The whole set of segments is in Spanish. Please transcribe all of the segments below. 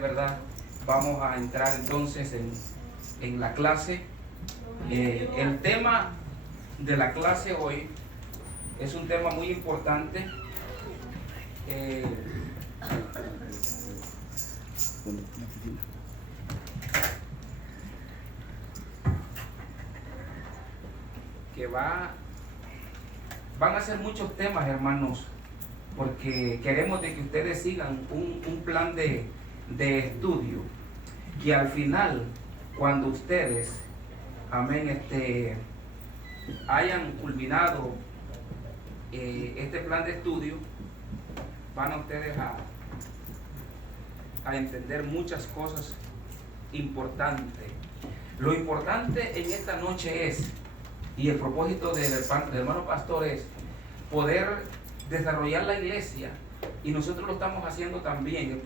¿verdad? Vamos a entrar entonces en la clase. El tema de la clase hoy es un tema muy importante. Que van a ser muchos temas, hermanos, porque queremos de que ustedes sigan un plan de estudio, que al final, cuando ustedes, amén, hayan culminado este plan de estudio, van a ustedes a entender muchas cosas importantes. Lo importante en esta noche es, y el propósito del hermano pastor es poder desarrollar la iglesia, y nosotros lo estamos haciendo también.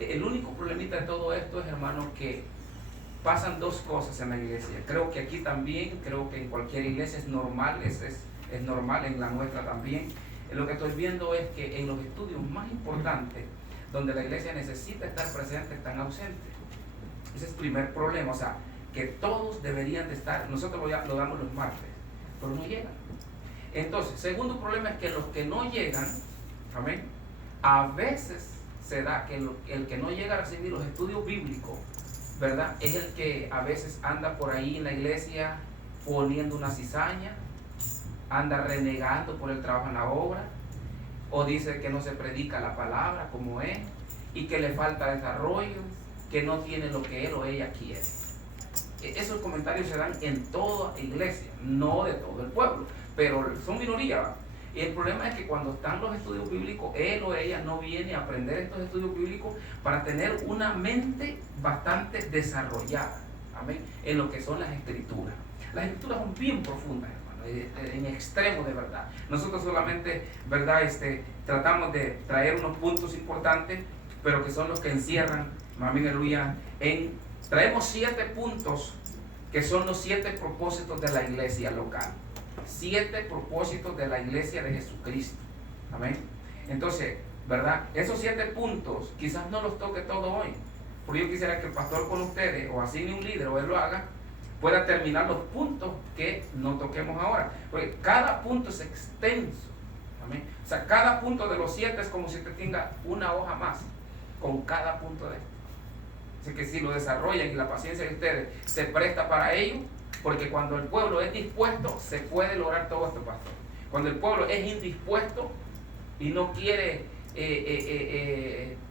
El único problemita de todo esto es, hermanos, que pasan dos cosas en la iglesia. Creo que aquí también, creo que en cualquier iglesia es normal, es normal, en la nuestra también. Lo que estoy viendo es que en los estudios más importantes, donde la iglesia necesita estar presente, están ausentes. Ese es el primer problema, o sea, que todos deberían de estar. Nosotros lo damos los martes, pero no llegan. Entonces, segundo problema es que los que no llegan, amén, a veces se da que el que no llega a recibir los estudios bíblicos, ¿verdad?, es el que a veces anda por ahí en la iglesia poniendo una cizaña, anda renegando por el trabajo en la obra, o dice que no se predica la palabra como es, y que le falta desarrollo, que no tiene lo que él o ella quiere. Esos comentarios se dan en toda iglesia, no de todo el pueblo, pero son minoría. Y el problema es que cuando están los estudios bíblicos, él o ella no viene a aprender estos estudios bíblicos para tener una mente bastante desarrollada, amén, en lo que son las escrituras. Las escrituras son bien profundas, hermano, en extremo de verdad. Nosotros solamente, ¿verdad?, tratamos de traer unos puntos importantes, pero que son los que encierran, amén, aleluya, traemos 7 puntos que son los 7 propósitos de la iglesia local. 7 propósitos de la iglesia de Jesucristo. Amén. Entonces, ¿verdad?, esos 7 puntos quizás no los toque todo hoy, porque yo quisiera que el pastor con ustedes, o asigne un líder, o él lo haga, pueda terminar los puntos que no toquemos ahora, porque cada punto es extenso. Amén. O sea, cada punto de los 7 es como si te tenga una hoja más con cada punto de esto. Así que si lo desarrollan y la paciencia de ustedes se presta para ello, porque cuando el pueblo es dispuesto, se puede lograr todo esto, pastor. Cuando el pueblo es indispuesto y no quiere,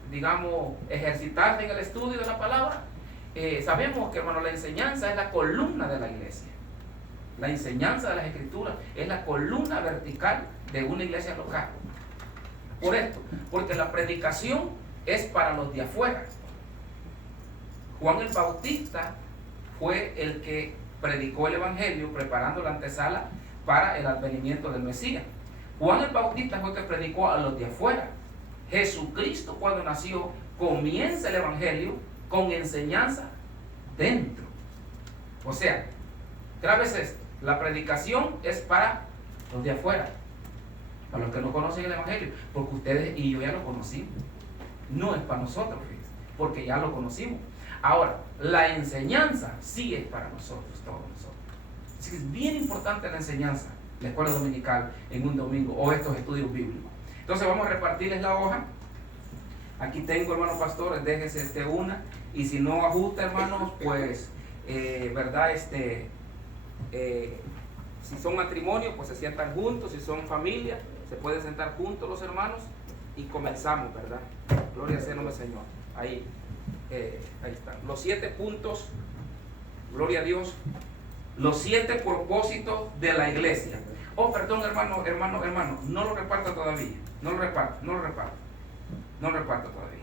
digamos, ejercitarse en el estudio de la palabra, sabemos que, hermano, la enseñanza es la columna de la iglesia. La enseñanza de las escrituras es la columna vertical de una iglesia local. Por esto, porque la predicación es para los de afuera. Juan el Bautista fue el que predicó el evangelio preparando la antesala para el advenimiento del Mesías. Juan el Bautista fue el que predicó a los de afuera. Jesucristo, cuando nació, comienza el evangelio con enseñanza dentro. O sea, grabes esto, la predicación es para los de afuera, para los que no conocen el evangelio, porque ustedes y yo ya lo conocimos. No es para nosotros, fíjense, porque ya lo conocimos. Ahora, la enseñanza sí es para nosotros, todos nosotros. Así que es bien importante la enseñanza, la escuela dominical en un domingo, o estos estudios bíblicos. Entonces vamos a repartirles la hoja. Aquí tengo, hermanos pastores, déjese una, y si no ajusta, hermanos, pues, ¿verdad? Si son matrimonios, pues se sientan juntos. Si son familia, se pueden sentar juntos los hermanos, y comenzamos, ¿verdad? Gloria sea el nombre del Señor. Ahí están los 7 puntos, gloria a Dios, los 7 propósitos de la iglesia. Oh, perdón, hermano, no lo reparto todavía, no lo reparto todavía.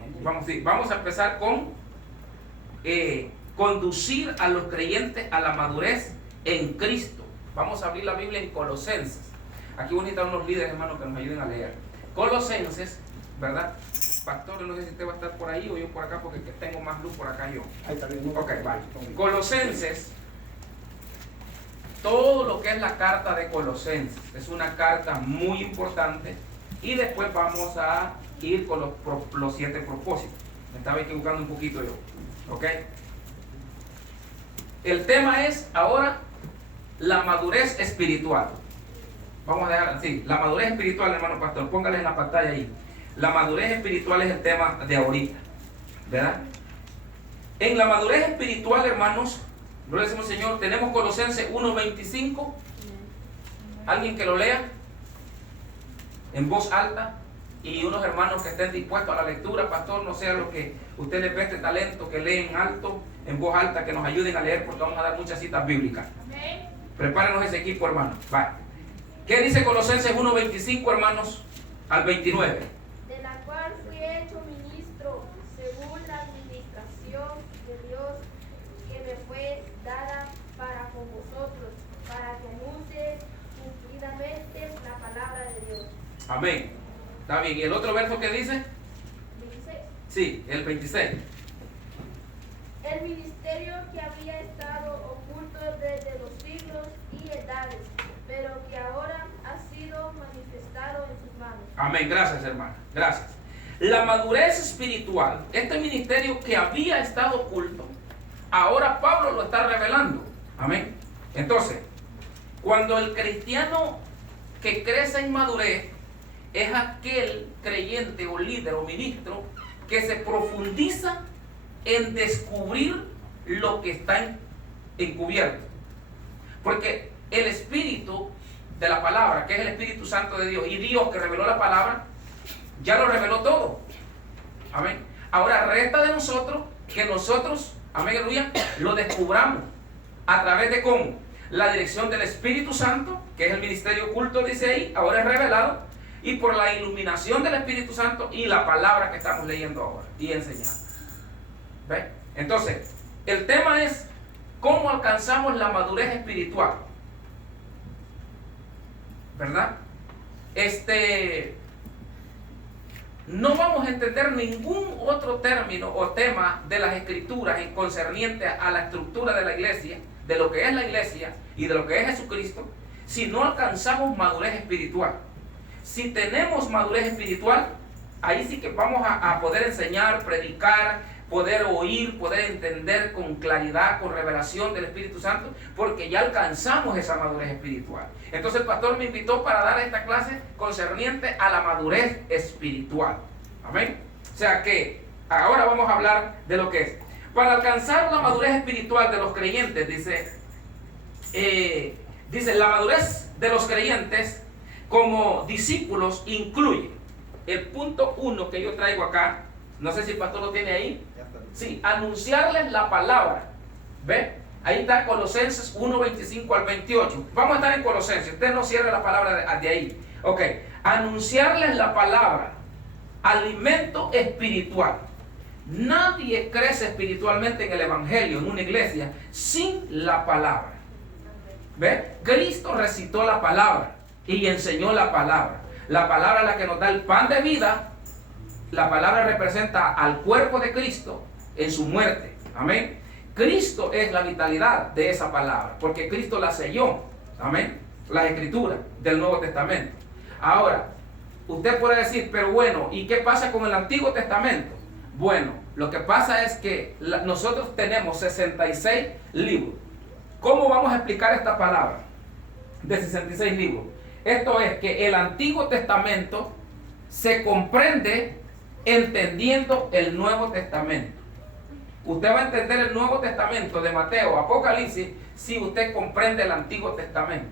Vamos a empezar con conducir a los creyentes a la madurez en Cristo. Vamos a abrir la Biblia en Colosenses. Aquí van a estar unos líderes, hermanos, que nos ayuden a leer. Colosenses, ¿verdad? Pastor, no sé si usted va a estar por ahí o yo por acá, porque tengo más luz por acá yo. Ahí está bien. Ok, vale. Colosenses, todo lo que es la carta de Colosenses, es una carta muy importante, y después vamos a ir con los 7 propósitos. Me estaba equivocando un poquito yo. ¿Ok? El tema es ahora la madurez espiritual. Vamos a dejar así. La madurez espiritual, hermano pastor. Póngale en la pantalla ahí. La madurez espiritual es el tema de ahorita. ¿Verdad? En la madurez espiritual, hermanos, gloria al Señor, tenemos Colosenses 1:25. ¿Alguien que lo lea? En voz alta. Y unos hermanos que estén dispuestos a la lectura, pastor, no sea lo que usted les preste talento, que leen alto, en voz alta, que nos ayuden a leer, porque vamos a dar muchas citas bíblicas. Prepárenos ese equipo, hermanos. Vale. ¿Qué dice Colosenses 1:25, hermanos, al 29? De la cual fui hecho ministro según la administración de Dios que me fue dada para con vosotros, para que anuncie cumplidamente la palabra de Dios. Amén. Está bien. ¿Y el otro verso qué dice? 26. Sí, el 26. El ministerio que había estado oculto desde los siglos y edades, pero que ahora ha sido manifestado en sus manos. Amén. Gracias, hermana. Gracias. La madurez espiritual, este ministerio que había estado oculto, ahora Pablo lo está revelando. Amén. Entonces, cuando el cristiano que crece en madurez es aquel creyente o líder o ministro que se profundiza en descubrir lo que está encubierto. Porque el Espíritu de la palabra, que es el Espíritu Santo de Dios, y Dios que reveló la palabra, ya lo reveló todo. Amén. Ahora resta de nosotros que nosotros, amén, aleluya, lo descubramos. ¿A través de cómo? La dirección del Espíritu Santo, que es el ministerio oculto, dice ahí, ahora es revelado, y por la iluminación del Espíritu Santo y la palabra que estamos leyendo ahora y enseñando. ¿Ve? Entonces, el tema es cómo alcanzamos la madurez espiritual. ¿Verdad? No vamos a entender ningún otro término o tema de las Escrituras en concerniente a la estructura de la iglesia, de lo que es la iglesia y de lo que es Jesucristo, si no alcanzamos madurez espiritual. Si tenemos madurez espiritual, ahí sí que vamos a poder enseñar, predicar, poder oír, poder entender con claridad, con revelación del Espíritu Santo, porque ya alcanzamos esa madurez espiritual. Entonces el pastor me invitó para dar esta clase concerniente a la madurez espiritual. Amén. O sea que ahora vamos a hablar de lo que es. Para alcanzar la madurez espiritual de los creyentes, dice la madurez de los creyentes como discípulos incluye el punto 1 que yo traigo acá. No sé si el pastor lo tiene ahí. Sí, anunciarles la palabra. ¿Ve? Ahí está Colosenses 1:25 al 28. Vamos a estar en Colosenses. Usted no cierre la palabra de ahí. Ok. Anunciarles la palabra. Alimento espiritual. Nadie crece espiritualmente en el Evangelio, en una iglesia, sin la palabra. ¿Ve? Cristo recitó la palabra y enseñó la palabra. La palabra es la que nos da el pan de vida. La palabra representa al cuerpo de Cristo en su muerte. Amén. Cristo es la vitalidad de esa palabra, porque Cristo la selló. Amén. Las escrituras del Nuevo Testamento. Ahora, usted puede decir, pero bueno, ¿y qué pasa con el Antiguo Testamento? Bueno, lo que pasa es que nosotros tenemos 66 libros. ¿Cómo vamos a explicar esta palabra de 66 libros? Esto es que el Antiguo Testamento se comprende entendiendo el Nuevo Testamento. Usted va a entender el Nuevo Testamento de Mateo, Apocalipsis, si usted comprende el Antiguo Testamento.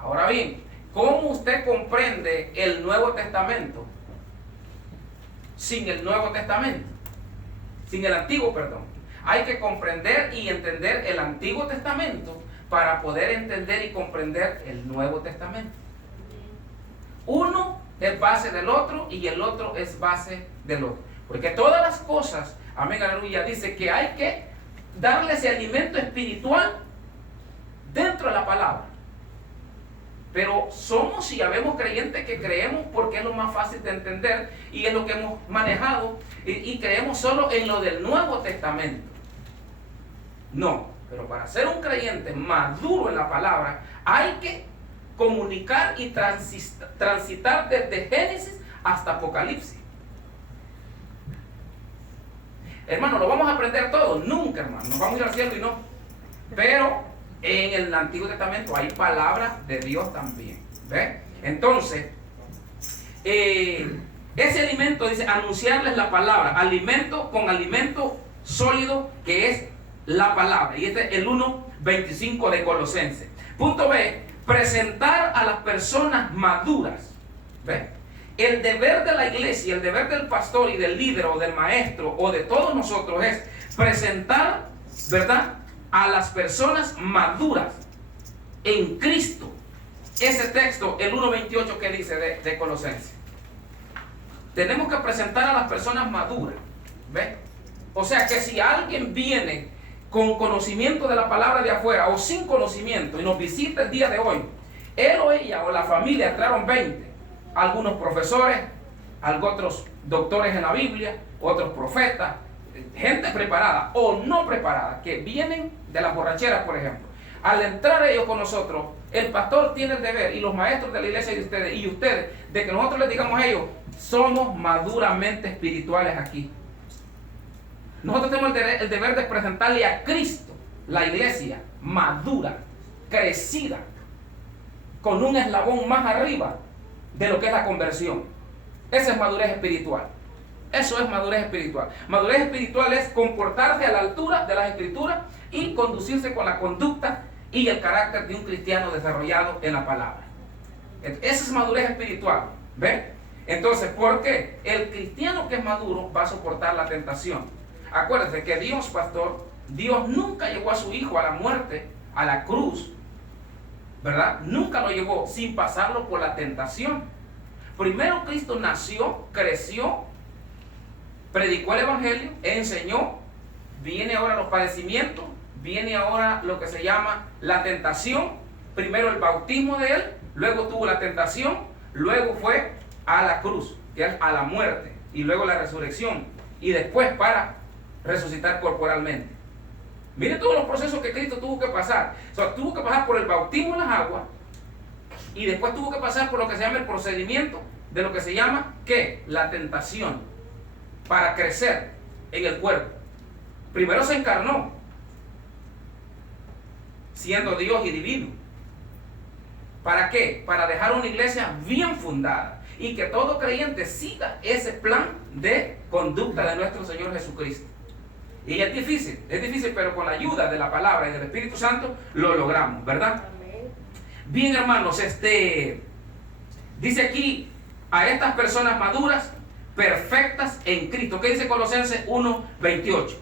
Ahora bien, ¿cómo usted comprende el Nuevo Testamento sin el Nuevo Testamento? Sin el Antiguo, perdón. Hay que comprender y entender el Antiguo Testamento para poder entender y comprender el Nuevo Testamento. Uno es base del otro y el otro es base del otro. Porque todas las cosas, amén, aleluya, dice que hay que darle ese alimento espiritual dentro de la palabra. Pero somos y habemos creyentes que creemos porque es lo más fácil de entender y es lo que hemos manejado y creemos solo en lo del Nuevo Testamento. No, pero para ser un creyente maduro en la palabra hay que comunicar y transitar desde Génesis hasta Apocalipsis. Hermano, ¿lo vamos a aprender todo? Nunca, hermano. Nos vamos a ir al cielo y no. Pero en el Antiguo Testamento hay palabras de Dios también. ¿Ves? Entonces, ese alimento dice, anunciarles la palabra. Alimento con alimento sólido que es la palabra. Y este es el 1:25 de Colosenses. Punto B, presentar a las personas maduras. ¿Ves? El deber de la iglesia, el deber del pastor y del líder o del maestro o de todos nosotros es presentar, ¿verdad?, a las personas maduras en Cristo. Ese texto, el 1:28 que dice de Colosenses. Tenemos que presentar a las personas maduras. ¿Ves? O sea que si alguien viene con conocimiento de la palabra de afuera o sin conocimiento y nos visita el día de hoy, él o ella o la familia trajeron 20. Algunos profesores, otros doctores en la Biblia, otros profetas, gente preparada o no preparada, que vienen de las borracheras, por ejemplo. Al entrar ellos con nosotros, el pastor tiene el deber, y los maestros de la iglesia y ustedes, de que nosotros les digamos a ellos, somos maduramente espirituales aquí. Nosotros tenemos el deber de presentarle a Cristo, la iglesia, madura, crecida, con un eslabón más arriba de lo que es la conversión. Esa es madurez espiritual. Eso es madurez espiritual. Madurez espiritual es comportarse a la altura de las escrituras y conducirse con la conducta y el carácter de un cristiano desarrollado en la palabra. Esa es madurez espiritual. ¿Ven? Entonces, ¿por qué? El cristiano que es maduro va a soportar la tentación. Acuérdense que Dios, pastor, Dios nunca llevó a su hijo a la muerte, a la cruz, ¿verdad? Nunca lo llevó sin pasarlo por la tentación. Primero Cristo nació, creció, predicó el evangelio, enseñó, viene ahora los padecimientos, viene ahora lo que se llama la tentación, primero el bautismo de él, luego tuvo la tentación, luego fue a la cruz, que es a la muerte, y luego la resurrección, y después para resucitar corporalmente. Mire todos los procesos que Cristo tuvo que pasar. O sea, tuvo que pasar por el bautismo en las aguas, y después tuvo que pasar por lo que se llama el procedimiento de lo que se llama, ¿qué? La tentación, para crecer en el cuerpo. Primero se encarnó, siendo Dios y divino. ¿Para qué? Para dejar una iglesia bien fundada y que todo creyente siga ese plan de conducta de nuestro Señor Jesucristo. Y es difícil, pero con la ayuda de la palabra y del Espíritu Santo lo logramos, ¿verdad? Amén. Bien, hermanos, dice aquí a estas personas maduras, perfectas en Cristo. ¿Qué dice Colosenses 1:28?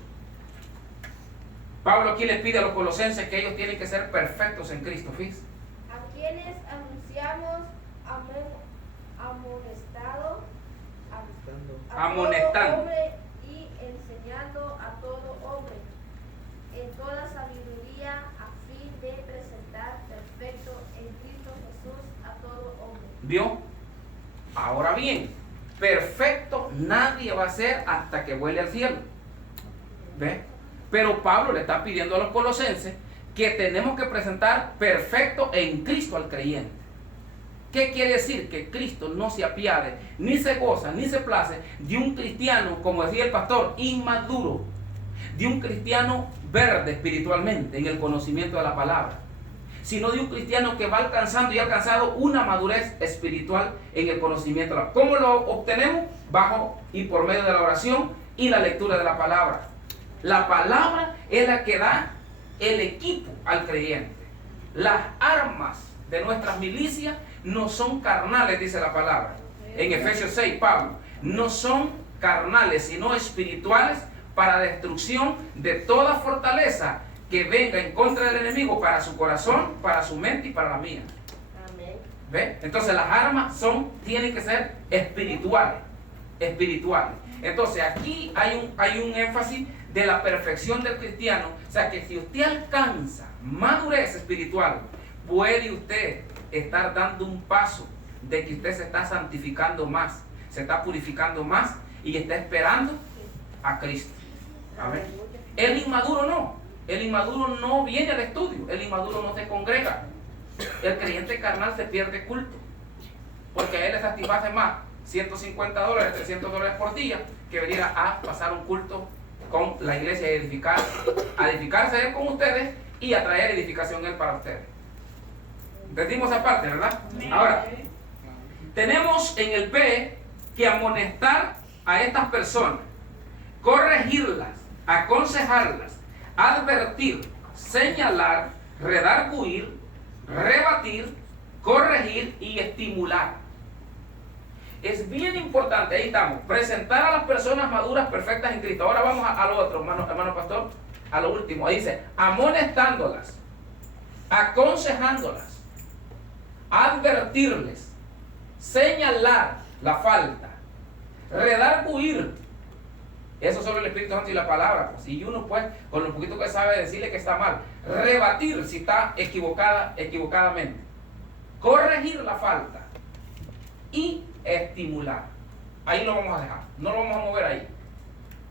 Pablo aquí les pide a los colosenses que ellos tienen que ser perfectos en Cristo, fíjense. A quienes anunciamos amonestando todo hombre y enseñando a todo hombre en toda sabiduría a fin de presentar perfecto en Cristo Jesús a todo hombre. ¿Vio? Ahora bien, perfecto nadie va a ser hasta que vuele al cielo. ¿Ve? Pero Pablo le está pidiendo a los colosenses que tenemos que presentar perfecto en Cristo al creyente. ¿Qué quiere decir? Que Cristo no se apiade, ni se goza, ni se place de un cristiano, como decía el pastor, inmaduro, de un cristiano verde espiritualmente en el conocimiento de la palabra, sino de un cristiano que va alcanzando y ha alcanzado una madurez espiritual en el conocimiento de la palabra. ¿Cómo lo obtenemos? Bajo y por medio de la oración y la lectura de la palabra. La palabra es la que da el equipo al creyente. Las armas de nuestras milicias no son carnales, dice la palabra. En Efesios 6, Pablo, no son carnales, sino espirituales, para destrucción de toda fortaleza que venga en contra del enemigo para su corazón, para su mente y para la mía. Amén. ¿Ve? Entonces las armas tienen que ser espirituales. Entonces aquí hay un énfasis de la perfección del cristiano. O sea que si usted alcanza madurez espiritual, puede usted estar dando un paso de que usted se está santificando más, se está purificando más y está esperando a Cristo. Amén. El inmaduro no viene al estudio, el inmaduro no se congrega. El creyente carnal se pierde culto, porque a él le satisface más $150, $300 por día, que venir a pasar un culto con la iglesia y edificarse Él con ustedes y a traer edificación Él para ustedes. ¿Entendimos esa parte, verdad? Ahora, tenemos en el P que amonestar a estas personas, corregirlas, aconsejarlas, advertir, señalar, redarguir, rebatir, corregir y estimular. Es bien importante, ahí estamos, presentar a las personas maduras, perfectas en Cristo. Ahora vamos a lo otro, hermano pastor, a lo último. Ahí dice, amonestándolas, aconsejándolas, advertirles, señalar la falta, redarguir. Eso sobre el Espíritu Santo y la palabra. Pues, y uno pues, con lo poquito que sabe, decirle que está mal. Rebatir si está equivocadamente. Corregir la falta. Y estimular. Ahí lo vamos a dejar. No lo vamos a mover ahí.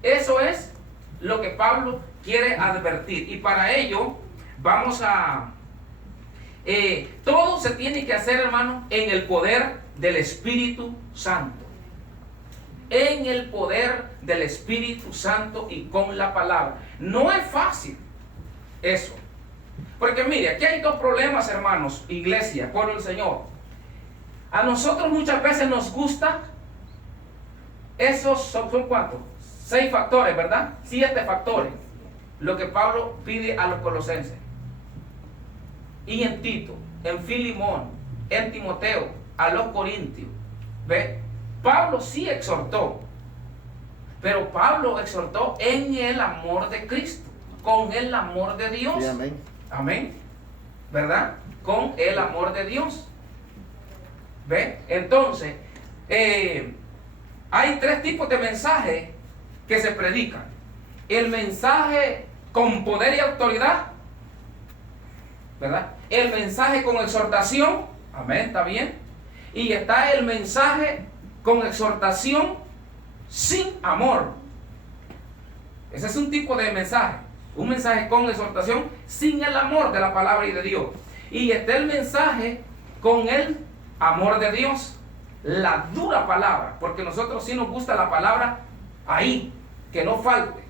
Eso es lo que Pablo quiere advertir. Y para ello vamos a... todo se tiene que hacer, hermano, en el poder del Espíritu Santo. En el poder del Espíritu Santo y con la palabra. No es fácil eso. Porque mire, aquí hay dos problemas, hermanos, iglesia, pueblo del Señor. A nosotros muchas veces nos gusta, esos son ¿cuántos? 6 factores, ¿verdad? 7 factores. Lo que Pablo pide a los colosenses. Y en Tito, en Filimón, en Timoteo, a los corintios. ¿Ve? Pablo sí exhortó, pero Pablo exhortó en el amor de Cristo, con el amor de Dios. Sí, amén. Amén. ¿Verdad? Con el amor de Dios. ¿Ve? Entonces, hay 3 tipos de mensajes que se predican. El mensaje con poder y autoridad, ¿verdad? El mensaje con exhortación, amén, está bien. Y está el mensaje con exhortación sin amor. Ese es un tipo de mensaje. Un mensaje con exhortación sin el amor de la palabra y de Dios. Y está el mensaje con el amor de Dios, la dura palabra, porque nosotros sí nos gusta la palabra ahí, que no falte,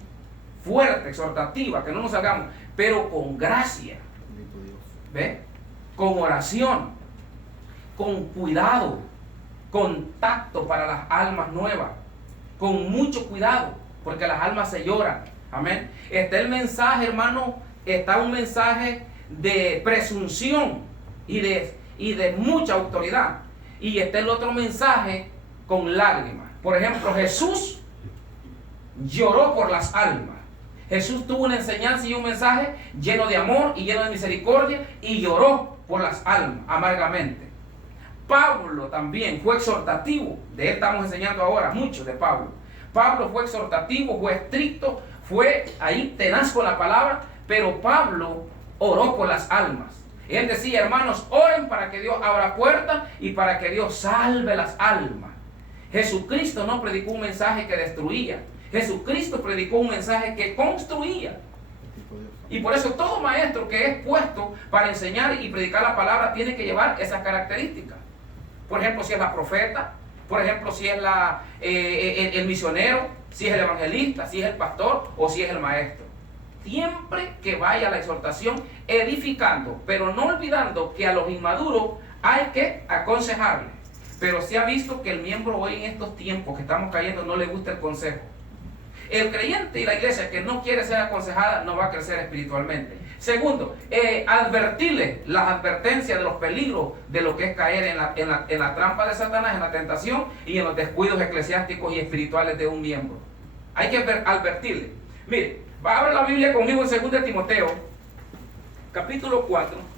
fuerte, exhortativa, que no nos hagamos, pero con gracia, ¿ve? Con oración, con cuidado, con tacto para las almas nuevas, con mucho cuidado, porque las almas se lloran, amén. Está el mensaje, hermano, está un mensaje de presunción y de mucha autoridad. Y está el otro mensaje con lágrimas. Por ejemplo, Jesús lloró por las almas. Jesús tuvo una enseñanza y un mensaje lleno de amor y lleno de misericordia y lloró por las almas amargamente. Pablo también fue exhortativo. De él estamos enseñando ahora mucho de Pablo. Pablo fue exhortativo, fue estricto, fue ahí tenaz con la palabra, pero Pablo oró por las almas. Él decía, hermanos, oren para que Dios abra puertas y para que Dios salve las almas. Jesucristo no predicó un mensaje que destruía. Jesucristo predicó un mensaje que construía. Y por eso todo maestro que es puesto para enseñar y predicar la palabra tiene que llevar esas características. Por ejemplo, si es la profeta, por ejemplo, si es el misionero, si es el evangelista, si es el pastor o si es el maestro. Siempre que vaya a la exhortación, edificando, pero no olvidando que a los inmaduros hay que aconsejarles. Pero se ha visto que el miembro hoy en estos tiempos que estamos cayendo no le gusta el consejo. El creyente y la iglesia que no quiere ser aconsejada no va a crecer espiritualmente. Segundo, advertirle las advertencias de los peligros de lo que es caer en la trampa de Satanás, en la tentación y en los descuidos eclesiásticos y espirituales de un miembro. Hay que advertirle. Mire, va a abrir la Biblia conmigo en 2 Timoteo, capítulo 4.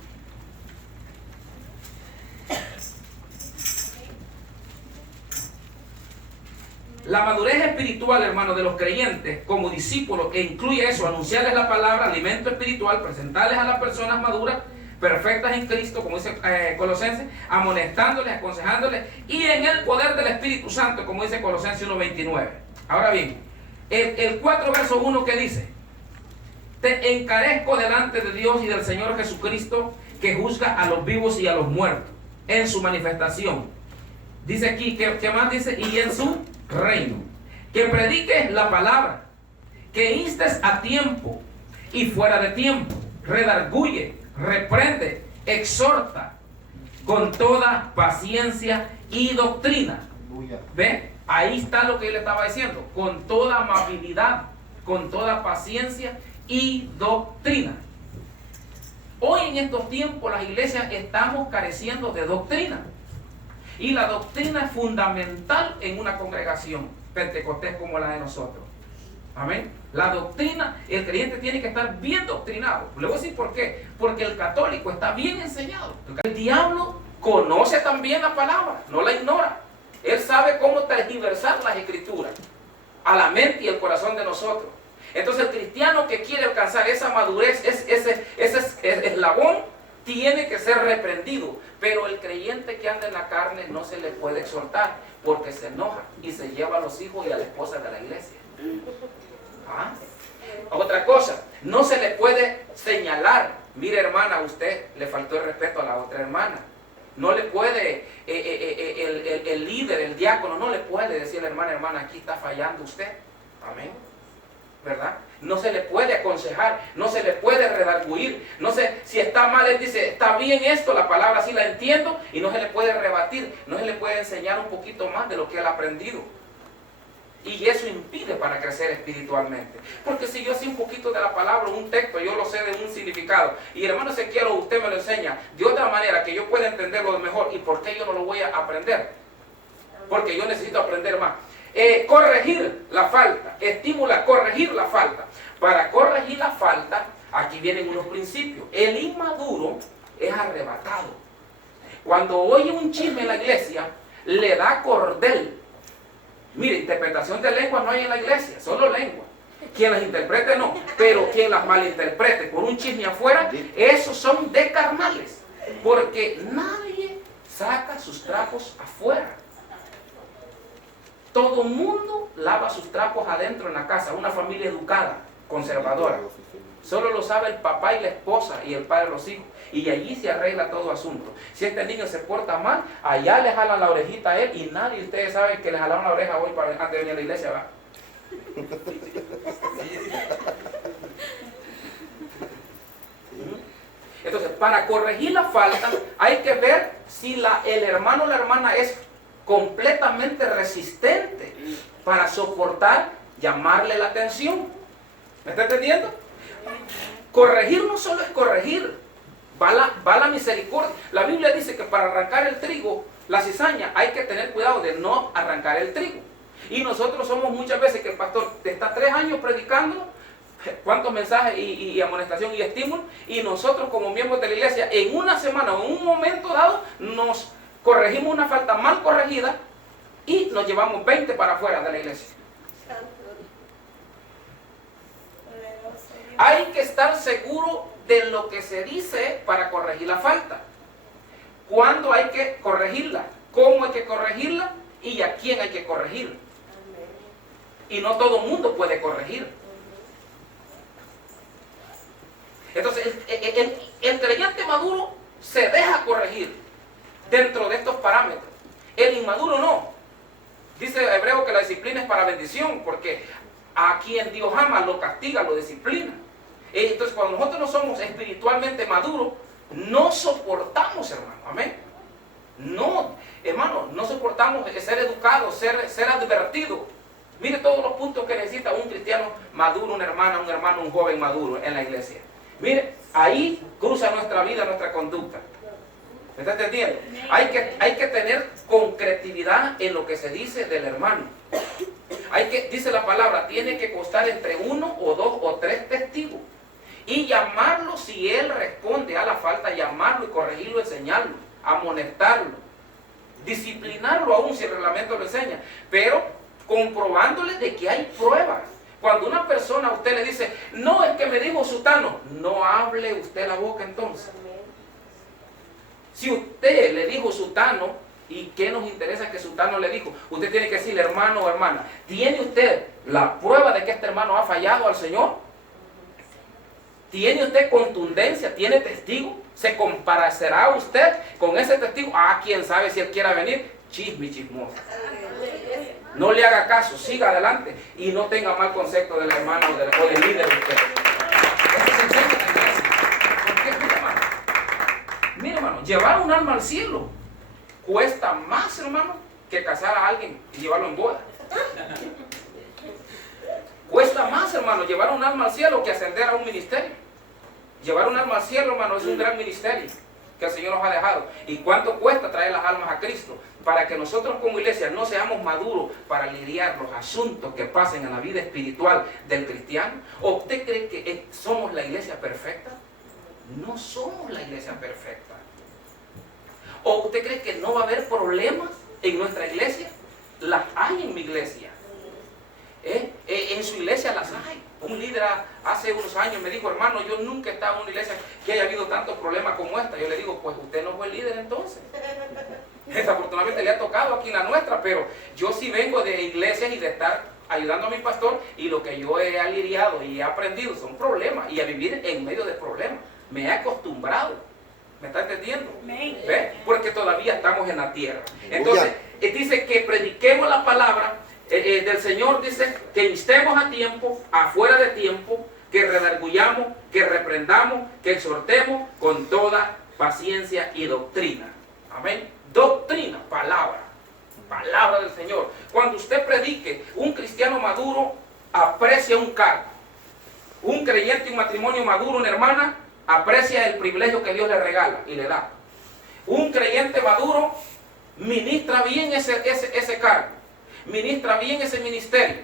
La madurez espiritual, hermano, de los creyentes como discípulos, e incluye eso, anunciarles la palabra, alimento espiritual, presentarles a las personas maduras, perfectas en Cristo, como dice Colosenses, amonestándoles, aconsejándoles, y en el poder del Espíritu Santo, como dice Colosenses 1:29. Ahora bien, el 4 verso 1 que dice: te encarezco delante de Dios y del Señor Jesucristo, que juzga a los vivos y a los muertos en su manifestación. Dice aquí, ¿qué más dice? Y en su reino, que prediques la palabra, que instes a tiempo y fuera de tiempo, redarguye, reprende, exhorta con toda paciencia y doctrina. ¿Ve? Ahí está lo que él estaba diciendo, con toda amabilidad, con toda paciencia y doctrina. Hoy en estos tiempos las iglesias estamos careciendo de doctrina. Y la doctrina es fundamental en una congregación pentecostés como la de nosotros. Amén. La doctrina, el creyente tiene que estar bien doctrinado. Le voy a decir por qué. Porque el católico está bien enseñado. El diablo conoce también la palabra, no la ignora. Él sabe cómo tergiversar las escrituras a la mente y el corazón de nosotros. Entonces el cristiano que quiere alcanzar esa madurez, ese eslabón, tiene que ser reprendido. Pero el creyente que anda en la carne no se le puede exhortar, porque se enoja y se lleva a los hijos y a la esposa de la iglesia. ¿Ah? Otra cosa, no se le puede señalar: mire hermana, a usted le faltó el respeto a la otra hermana. No le puede, el líder, el diácono, no le puede decir a la hermana: hermana, aquí está fallando usted. Amén. ¿Verdad? No se le puede aconsejar, no se le puede redarguir. No sé, si está mal, él dice: está bien esto, la palabra sí la entiendo, y no se le puede rebatir, no se le puede enseñar un poquito más de lo que él ha aprendido. Y eso impide para crecer espiritualmente. Porque si yo sé un poquito de la palabra, un texto, yo lo sé de un significado, y hermano Ezequiel, usted me lo enseña de otra manera que yo pueda entenderlo mejor, ¿y por qué yo no lo voy a aprender? Porque yo necesito aprender más. Corregir la falta, estimula corregir la falta. Para corregir la falta, aquí vienen unos principios. El inmaduro es arrebatado. Cuando oye un chisme en la iglesia, le da cordel. Mire, interpretación de lenguas no hay en la iglesia, solo lenguas. Quien las interprete no, pero quien las malinterprete por un chisme afuera, esos son de carnales. Porque nadie saca sus trapos afuera. Todo mundo lava sus trapos adentro en la casa, una familia educada, conservadora. Solo lo sabe el papá y la esposa y el padre de los hijos. Y allí se arregla todo asunto. Si este niño se porta mal, allá le jalan la orejita a él, y nadie de ustedes sabe que le jalaron la oreja hoy antes de venir a la iglesia, ¿va? Entonces, para corregir la falta, hay que ver si el hermano o la hermana es completamente resistente para soportar llamarle la atención. ¿Me está entendiendo? Corregir no solo es corregir, va la misericordia. La Biblia dice que para arrancar el trigo, la cizaña, hay que tener cuidado de no arrancar el trigo. Y nosotros somos muchas veces que el pastor está 3 años predicando, cuántos mensajes y amonestación y estímulo, y nosotros como miembros de la iglesia, en una semana o en un momento dado, nos corregimos una falta mal corregida y nos llevamos 20 para afuera de la iglesia. Hay que estar seguro de lo que se dice para corregir la falta. ¿Cuándo hay que corregirla? ¿Cómo hay que corregirla? ¿Y a quién hay que corregir? Y no todo el mundo puede corregir. Entonces, el creyente maduro se deja corregir dentro de estos parámetros. El inmaduro no. Dice Hebreo que la disciplina es para bendición, porque a quien Dios ama lo castiga, lo disciplina. Entonces, cuando nosotros no somos espiritualmente maduros, no soportamos, hermano. Amén. No, hermano, no soportamos ser educados, ser advertidos. Mire todos los puntos que necesita un cristiano maduro, una hermana, un hermano, un joven maduro en la iglesia. Mire, ahí cruza nuestra vida, nuestra conducta. ¿Me está entendiendo? Hay que tener concretividad en lo que se dice del hermano. Dice la palabra, tiene que constar entre 1 o 2 o 3 testigos. Y llamarlo, si él responde a la falta, llamarlo y corregirlo, enseñarlo, amonestarlo, disciplinarlo aún si el reglamento lo enseña, pero comprobándole de que hay pruebas. Cuando una persona a usted le dice, no, es que me dijo sutano, no hable usted la boca entonces. Si usted le dijo sutano, ¿y qué nos interesa que sutano le dijo? Usted tiene que decirle, hermano o hermana, ¿tiene usted la prueba de que este hermano ha fallado al Señor? ¿Tiene usted contundencia? ¿Tiene testigo? ¿Se comparecerá usted con ese testigo? Ah, quién sabe si él quiera venir. Chismoso. No le haga caso, siga adelante y no tenga mal concepto del hermano o del líder de usted. Eso se enseña en la iglesia. ¿Por qué, hermano? Mira, hermano, llevar un alma al cielo cuesta más, hermano, que casar a alguien y llevarlo en boda. Cuesta más, hermano, llevar un alma al cielo que ascender a un ministerio. Llevar un alma al cielo, hermano, es un gran ministerio que el Señor nos ha dejado. ¿Y cuánto cuesta traer las almas a Cristo? Para que nosotros como iglesia no seamos maduros para lidiar los asuntos que pasen en la vida espiritual del cristiano. ¿O usted cree que somos la iglesia perfecta? No somos la iglesia perfecta. ¿O usted cree que no va a haber problemas en nuestra iglesia? Las hay en mi iglesia. En su iglesia las hay. Un líder hace unos años me dijo, hermano, yo nunca he estado en una iglesia que haya habido tantos problemas como esta. Yo le digo, pues usted no fue líder entonces. Desafortunadamente le ha tocado aquí en la nuestra, pero yo sí vengo de iglesias y de estar ayudando a mi pastor, y lo que yo he lidiado y he aprendido son problemas, y a vivir en medio de problemas. Me he acostumbrado. ¿Me está entendiendo? ¿Ve? Porque todavía estamos en la tierra. Entonces, dice que prediquemos la palabra del Señor, dice que instemos a tiempo, afuera de tiempo, que redarguyamos, que reprendamos, que exhortemos con toda paciencia y doctrina. Amén. Doctrina, palabra del Señor. Cuando usted predique, un cristiano maduro aprecia un cargo. Un creyente, un matrimonio maduro, una hermana, aprecia el privilegio que Dios le regala y le da. Un creyente maduro ministra bien ese cargo, ministra bien ese ministerio,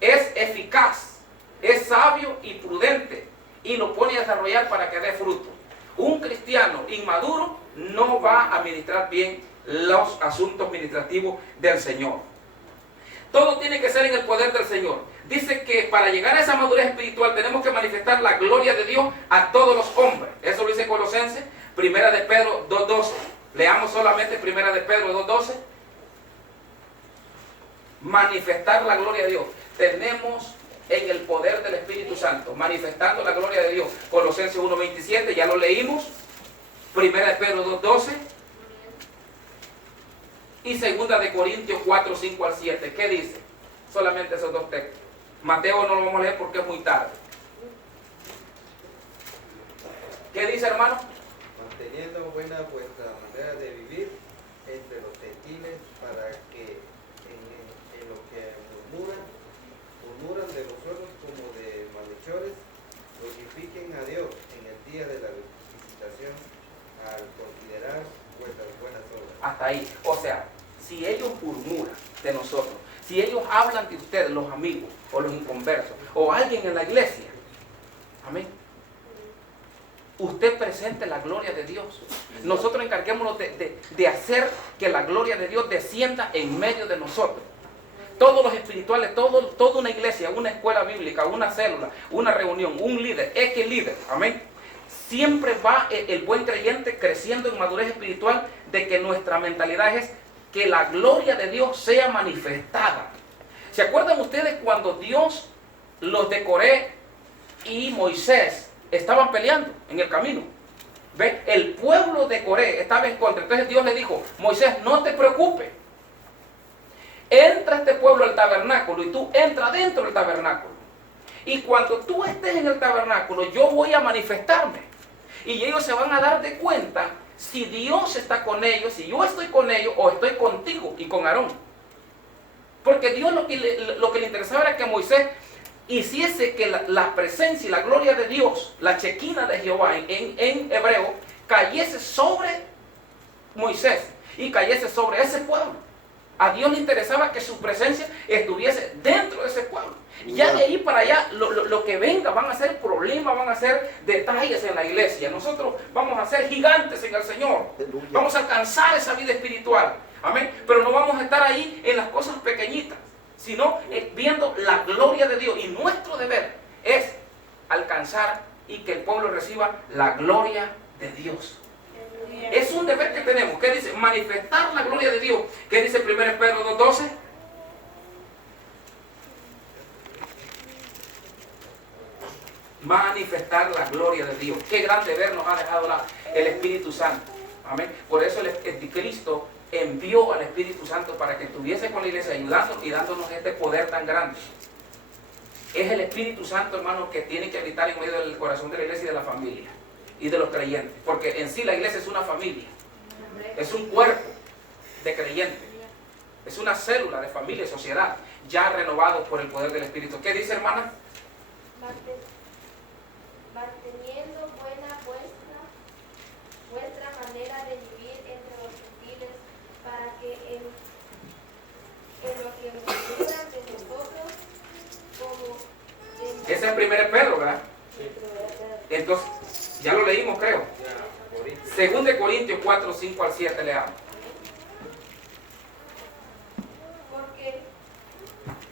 es eficaz, es sabio y prudente, y lo pone a desarrollar para que dé fruto. Un cristiano inmaduro no va a administrar bien los asuntos administrativos del Señor. Todo tiene que ser en el poder del Señor. Dice que para llegar a esa madurez espiritual tenemos que manifestar la gloria de Dios a todos los hombres. Eso lo dice Colosenses, 1 de Pedro 2.12. Leamos solamente 1 de Pedro 2.12. Manifestar la gloria de Dios. Tenemos en el poder del Espíritu Santo, manifestando la gloria de Dios. Colosenses 1.27, ya lo leímos. 1 de Pedro 2.12. Y 2 de Corintios 4.5 al 7. ¿Qué dice? Solamente esos dos textos. Mateo no lo vamos a leer porque es muy tarde. ¿Qué dice, hermano? Manteniendo buena vuestra manera de vivir entre los gentiles, para que en lo que murmuran de vosotros como de malhechores, glorifiquen a Dios en el día de la visitación, al considerar vuestras buenas obras. Hasta ahí. O sea, si ellos murmuran de nosotros, si ellos hablan de ustedes, los amigos o los inconversos, o alguien en la iglesia, amén, usted presente la gloria de Dios. Nosotros encarguémonos de hacer que la gloria de Dios descienda en medio de nosotros. Todos los espirituales, toda una iglesia, una escuela bíblica, una célula, una reunión, un líder, X líder, amén. Siempre va el buen creyente creciendo en madurez espiritual, de que nuestra mentalidad es que la gloria de Dios sea manifestada. ¿Se acuerdan ustedes cuando Dios, los de Coré y Moisés estaban peleando en el camino? ¿Ve? El pueblo de Coré estaba en contra. Entonces Dios le dijo, Moisés, no te preocupes. Entra este pueblo al tabernáculo y tú entra dentro del tabernáculo. Y cuando tú estés en el tabernáculo, yo voy a manifestarme. Y ellos se van a dar de cuenta si Dios está con ellos, si yo estoy con ellos o estoy contigo y con Aarón. Porque Dios lo que le interesaba era que Moisés hiciese que la presencia y la gloria de Dios, la chequina de Jehová en hebreo, cayese sobre Moisés y cayese sobre ese pueblo. A Dios le interesaba que su presencia estuviese dentro de ese pueblo. Y ya de ahí para allá, lo que venga van a ser problemas, van a ser detalles en la iglesia. Nosotros vamos a ser gigantes en el Señor. Vamos a alcanzar esa vida espiritual. Amén. Pero no vamos a estar ahí en las cosas pequeñitas, sino viendo la gloria de Dios. Y nuestro deber es alcanzar y que el pueblo reciba la gloria de Dios. Es un deber que tenemos. ¿Qué dice? Manifestar la gloria de Dios. ¿Qué dice 1 Pedro 2.12? Manifestar la gloria de Dios. Qué gran deber nos ha dejado el Espíritu Santo. Amén. Por eso el Cristo envió al Espíritu Santo para que estuviese con la iglesia ayudándonos y dándonos este poder tan grande. Es el Espíritu Santo, hermano, que tiene que habitar en medio del corazón de la iglesia y de la familia y de los creyentes, porque en sí la iglesia es una familia, es un cuerpo de creyentes, es una célula de familia y sociedad, ya renovados por el poder del Espíritu. ¿Qué dice, hermana? Manteniendo buena vuestra manera de vivir entre los gentiles, para que en lo que murmuran de nosotros, como de... Ese es 1 Pedro, ¿verdad? Sí. Entonces, ya lo leímos, creo. 2 Corintios 4, 5 al 7 leamos.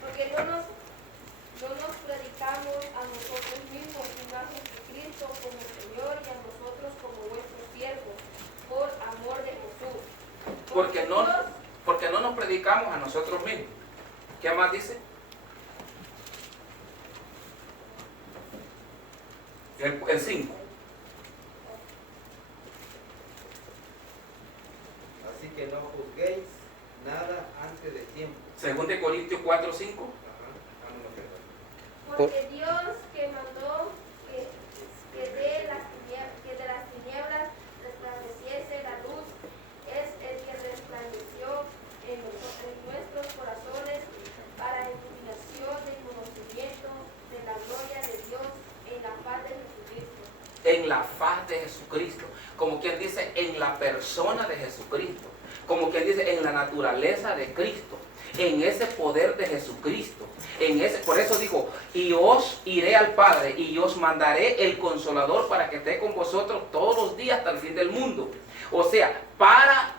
Porque no nos predicamos a nosotros mismos, sino a Jesucristo como Señor y a nosotros como vuestros siervos, por amor de Jesús. Porque no nos predicamos a nosotros mismos. ¿Qué más dice? El 5. Así que no juzguéis nada antes de tiempo. 2 Corintios 4, 5. Porque Dios que mandó que de las tinieblas resplandeciese la luz, es el que resplandeció en nuestros corazones para iluminación del conocimiento de la gloria de Dios en la faz de Jesucristo. En la faz de Jesucristo, como quien dice, en la persona de Jesucristo, como quien dice, en la naturaleza de Cristo, en ese poder de Jesucristo, por eso dijo, y os iré al Padre y os mandaré el Consolador para que esté con vosotros todos los días hasta el fin del mundo. O sea, para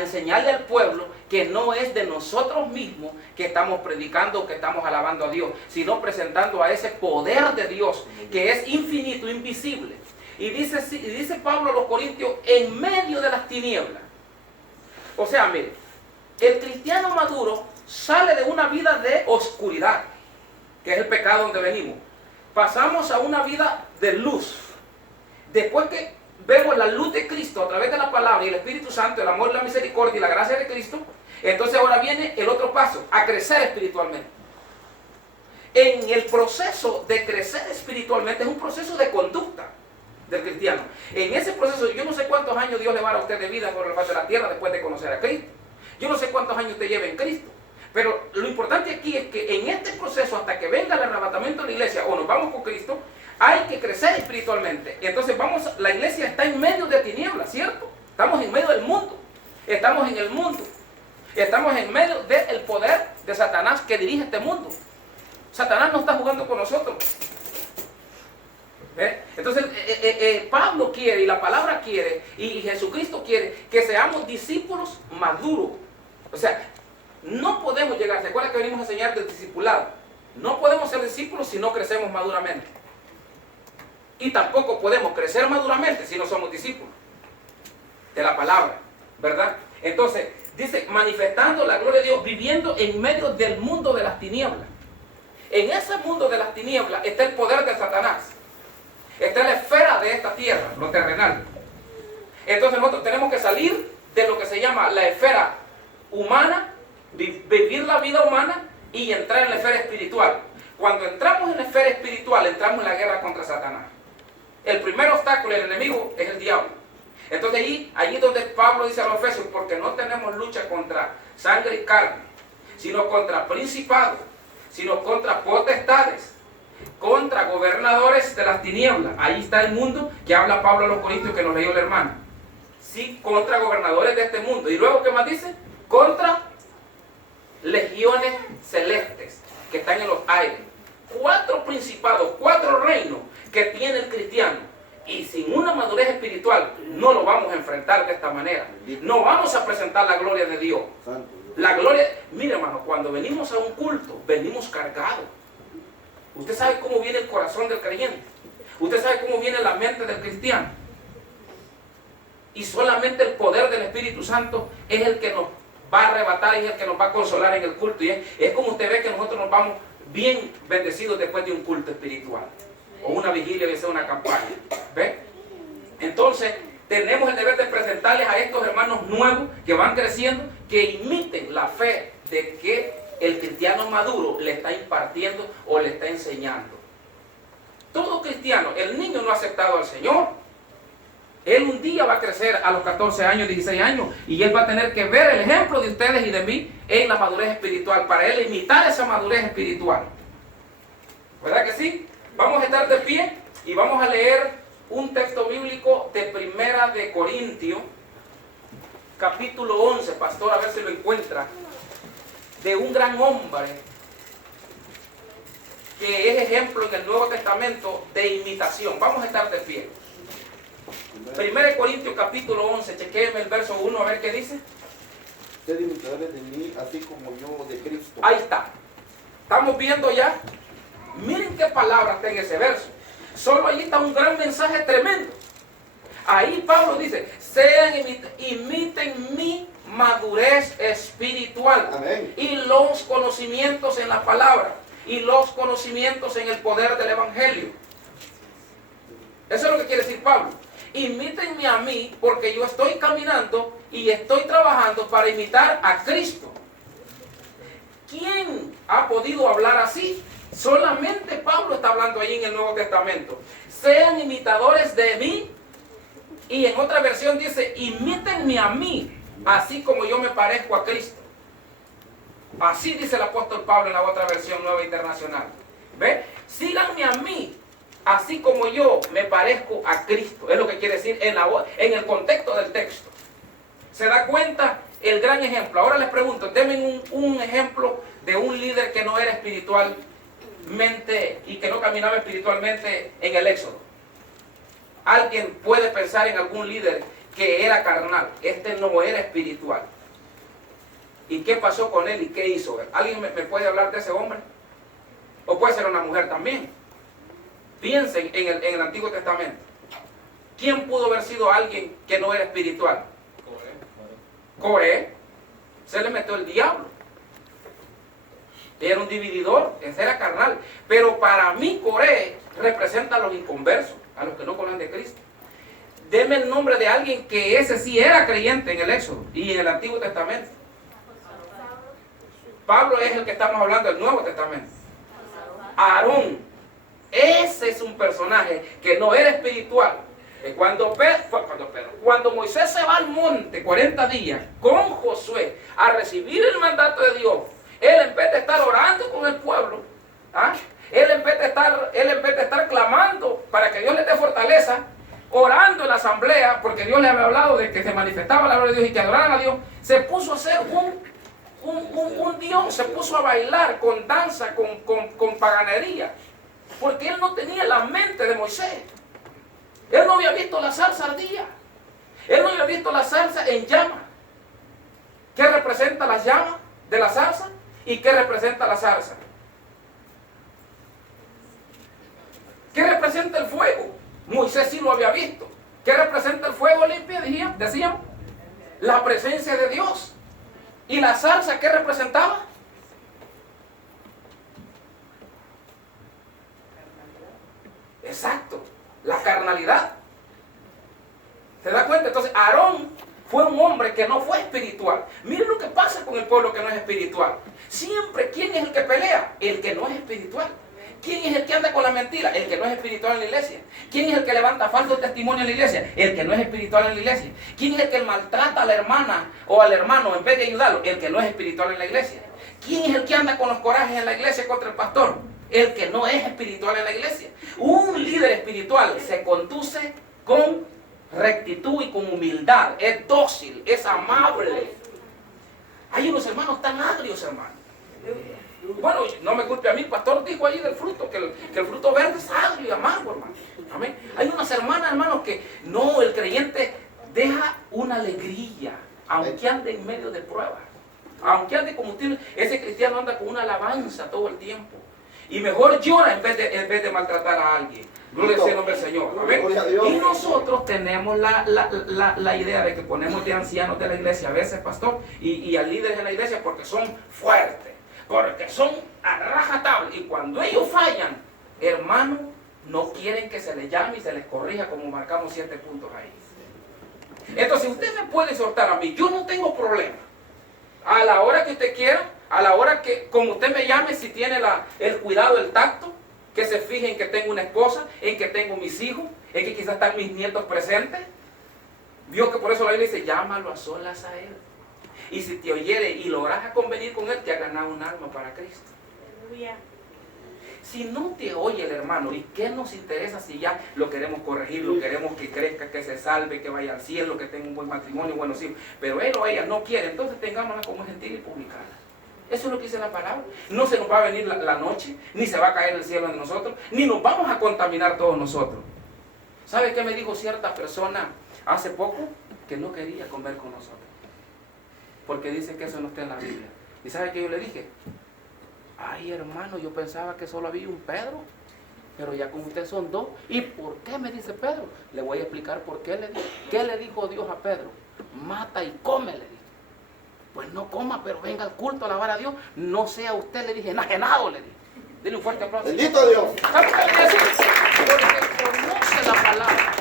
enseñarle al pueblo que no es de nosotros mismos que estamos predicando, que estamos alabando a Dios, sino presentando a ese poder de Dios que es infinito, invisible. Y dice Pablo a los Corintios, en medio de las tinieblas. O sea, mire, el cristiano maduro sale de una vida de oscuridad, que es el pecado donde venimos. Pasamos a una vida de luz. Después que vemos la luz de Cristo a través de la palabra y el Espíritu Santo, el amor, la misericordia y la gracia de Cristo, entonces ahora viene el otro paso, a crecer espiritualmente. En el proceso de crecer espiritualmente es un proceso de conducta del cristiano. En ese proceso, yo no sé cuántos años Dios le va a dar a usted de vida por la faz de la tierra después de conocer a Cristo. Yo no sé cuántos años usted lleva en Cristo. Pero lo importante aquí es que en este proceso, hasta que venga el arrebatamiento de la iglesia o nos vamos con Cristo, hay que crecer espiritualmente. Entonces la iglesia está en medio de tinieblas, ¿cierto? Estamos en medio del mundo. Estamos en el mundo. Estamos en medio del poder de Satanás que dirige este mundo. Satanás no está jugando con nosotros. Entonces Pablo quiere y la palabra quiere y Jesucristo quiere que seamos discípulos maduros. O sea, no podemos llegar, ¿se acuerdan que venimos a enseñar del discipulado? No podemos ser discípulos si no crecemos maduramente. Y tampoco podemos crecer maduramente si no somos discípulos de la palabra, ¿verdad? Entonces, dice, manifestando la gloria de Dios, viviendo en medio del mundo de las tinieblas. En ese mundo de las tinieblas está el poder de Satanás. Está la esfera de esta tierra, lo terrenal. Entonces nosotros tenemos que salir de lo que se llama la esfera humana, vivir la vida humana y entrar en la esfera espiritual. Cuando entramos en la esfera espiritual, entramos en la guerra contra Satanás. El primer obstáculo, el enemigo, es el diablo. Entonces allí es donde Pablo dice a los Efesios, porque no tenemos lucha contra sangre y carne, sino contra principados, sino contra potestades, contra gobernadores de las tinieblas. Ahí está el mundo que habla Pablo a los Corintios, que nos leyó el hermano. Sí, contra gobernadores de este mundo. Y luego, ¿qué más dice? Contra legiones celestes que están en los aires. 4 principados, 4 reinos que tiene el cristiano. Y sin una madurez espiritual no lo vamos a enfrentar de esta manera. No vamos a presentar la gloria de Dios. La gloria, mire hermano, cuando venimos a un culto, venimos cargados. Usted sabe cómo viene el corazón del creyente. Usted sabe cómo viene la mente del cristiano. Y solamente el poder del Espíritu Santo es el que nos va a arrebatar y es el que nos va a consolar en el culto. Y es como usted ve que nosotros nos vamos bien bendecidos después de un culto espiritual. O una vigilia, que sea una campaña. ¿Ve? Entonces, tenemos el deber de presentarles a estos hermanos nuevos que van creciendo, que imiten la fe de que el cristiano maduro le está impartiendo o le está enseñando. Todo cristiano, el niño no ha aceptado al Señor, él un día va a crecer a los 14 años, 16 años, y él va a tener que ver el ejemplo de ustedes y de mí en la madurez espiritual, para él imitar esa madurez espiritual. ¿Verdad que sí? Vamos a estar de pie y vamos a leer un texto bíblico de Primera de Corintios, capítulo 11, pastor, a ver si lo encuentra, de un gran hombre que es ejemplo en el Nuevo Testamento de imitación. Vamos a estar de pie. Primera de Corintios, capítulo 11, chequéenme el verso 1, a ver qué dice. Sed imitadores de mí, así como yo de Cristo. Ahí está. Estamos viendo ya. Miren qué palabra está en ese verso. Solo ahí está un gran mensaje tremendo. Ahí Pablo dice, imiten mi madurez espiritual. Amén. Y los conocimientos en la palabra. Y los conocimientos en el poder del evangelio. Eso es lo que quiere decir Pablo. Imítenme a mí, porque yo estoy caminando y estoy trabajando para imitar a Cristo. ¿Quién ha podido hablar así? Solamente Pablo está hablando ahí en el Nuevo Testamento. Sean imitadores de mí. Y en otra versión dice, imítenme a mí, así como yo me parezco a Cristo. Así dice el apóstol Pablo en la otra versión Nueva Internacional. ¿Ve? Síganme a mí, así como yo me parezco a Cristo. Es lo que quiere decir en el contexto del texto. ¿Se da cuenta el gran ejemplo? Ahora les pregunto, denme un ejemplo de un líder que no era espiritualmente y que no caminaba espiritualmente en el Éxodo. Alguien puede pensar en algún líder que era carnal. Este no era espiritual. ¿Y qué pasó con él y qué hizo? ¿Alguien me puede hablar de ese hombre? O puede ser una mujer también. Piensen en el Antiguo Testamento. ¿Quién pudo haber sido alguien que no era espiritual? Coré. Se le metió el diablo. Era un divididor, ese era carnal. Pero para mí Coré representa a los inconversos, a los que no conocen de Cristo. Deme el nombre de alguien que ese sí era creyente en el Éxodo y en el Antiguo Testamento. Pablo es el que estamos hablando del Nuevo Testamento. Aarón. Ese es un personaje que no era espiritual. Cuando Moisés se va al monte 40 días con Josué a recibir el mandato de Dios, él en vez de estar orando con el pueblo, él en vez de estar clamando para que Dios le dé fortaleza, orando en la asamblea, porque Dios le había hablado de que se manifestaba la gloria de Dios y que adoraran a Dios, se puso a hacer un Dios, se puso a bailar con danza, con paganería, porque él no tenía la mente de Moisés. Él no había visto la zarza ardía. Él no había visto la zarza en llama. ¿Qué representa las llamas de la zarza? ¿Y qué representa la zarza? ¿Qué representa el fuego? Moisés sí lo había visto. ¿Qué representa el fuego limpio? Decíamos, la presencia de Dios. ¿Y la zarza qué representaba? Exacto, la carnalidad. ¿Se da cuenta? Entonces Aarón fue un hombre que no fue espiritual. Miren lo que pasa con el pueblo que no es espiritual. Siempre, ¿quién es el que pelea? El que no es espiritual. ¿Quién es el que anda con la mentira? El que no es espiritual en la iglesia. ¿Quién es el que levanta falso testimonio en la iglesia? El que no es espiritual en la iglesia. ¿Quién es el que maltrata a la hermana o al hermano en vez de ayudarlo? El que no es espiritual en la iglesia. ¿Quién es el que anda con los corajes en la iglesia contra el pastor? El que no es espiritual en la iglesia. Un líder espiritual se conduce con rectitud y con humildad. Es dócil, es amable. Hay unos hermanos tan agrios, hermanos. Bueno, no me culpe a mí, el pastor dijo ahí del fruto, que el fruto verde es agrio y amargo, hermano. Amén. Hay unas hermanas, hermanos, que no, el creyente deja una alegría, aunque ande en medio de pruebas. Aunque ande como usted, ese cristiano anda con una alabanza todo el tiempo. Y mejor llora en vez de maltratar a alguien. Gloria sea el nombre del Señor. Amén. Y nosotros tenemos la idea de que ponemos de ancianos de la iglesia, a veces, pastor, y a líderes de la iglesia porque son fuertes, porque son a rajatabla. Y cuando ellos fallan, hermano, no quieren que se les llame y se les corrija, como marcamos 7 puntos ahí. Entonces usted me puede exhortar a mí, yo no tengo problema. A la hora que usted quiera, a la hora que, como usted me llame, si tiene el cuidado, el tacto, que se fije en que tengo una esposa, en que tengo mis hijos, en que quizás están mis nietos presentes. Vio que por eso la Biblia dice, llámalo a solas a él. Y si te oyere y logras convenir con él, te ha ganado un alma para Cristo. Aleluya. Si no te oye el hermano, ¿y qué nos interesa si ya lo queremos corregir, lo queremos que crezca, que se salve, que vaya al cielo, que tenga un buen matrimonio, buenos hijos? Pero él o ella no quiere, entonces tengámosla como gentil y publicarla. Eso es lo que dice la palabra. No se nos va a venir la noche, ni se va a caer el cielo de nosotros, ni nos vamos a contaminar todos nosotros. ¿Sabe qué me dijo cierta persona hace poco? Que no quería comer con nosotros, porque dice que eso no está en la Biblia. ¿Y sabe qué yo le dije? Ay, hermano, yo pensaba que solo había un Pedro, pero ya con usted son dos. ¿Y por qué me dice Pedro? Le voy a explicar por qué le dijo. ¿Qué le dijo Dios a Pedro? Mata y come, le dijo. Pues no coma, pero venga al culto a alabar a Dios. No sea usted, le dije, enajenado, le dije. Dile un fuerte aplauso. Bendito Dios. ¿Sabe qué le dice? Porque conoce la palabra.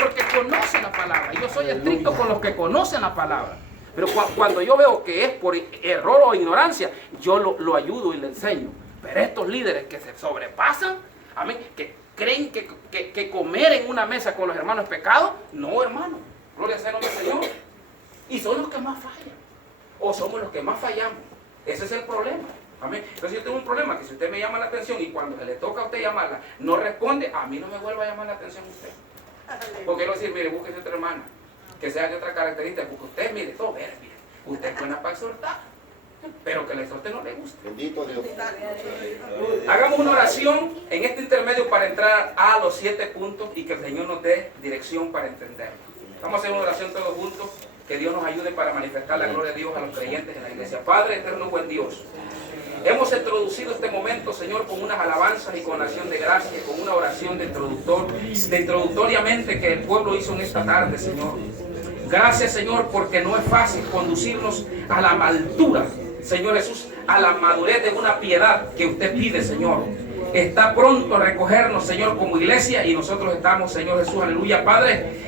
Porque conoce la palabra. Y yo soy estricto con los que conocen la palabra. Pero cuando yo veo que es por error o ignorancia, yo lo ayudo y le enseño. Pero estos líderes que se sobrepasan, amén, que creen que comer en una mesa con los hermanos es pecado, no, hermano. Gloria sea el nombre del Señor. Y son los que más fallan. O somos los que más fallamos. Ese es el problema. Amén. Entonces yo tengo un problema, que si usted me llama la atención y cuando se le toca a usted llamarla, no responde, a mí no me vuelva a llamar la atención usted. Porque quiero decir, mire, búsquese otra hermana, que sea de otra característica, porque usted, mire, todo ver, mire, usted es buena para exhortar, pero que la exhorte no le guste. Bendito Dios. Hagamos una oración en este intermedio para entrar a los 7 puntos y que el Señor nos dé dirección para entenderlo. Vamos a hacer una oración todos juntos, que Dios nos ayude para manifestar la gloria de Dios a los creyentes en la iglesia. Padre eterno, buen Dios, hemos introducido este momento, Señor, con unas alabanzas y con acción de gracia, con una oración de introductoriamente que el pueblo hizo en esta tarde, Señor. Gracias, Señor, porque no es fácil conducirnos a la altura, Señor Jesús, a la madurez de una piedad que usted pide, Señor. Está pronto a recogernos, Señor, como iglesia, y nosotros estamos, Señor Jesús, aleluya, Padre,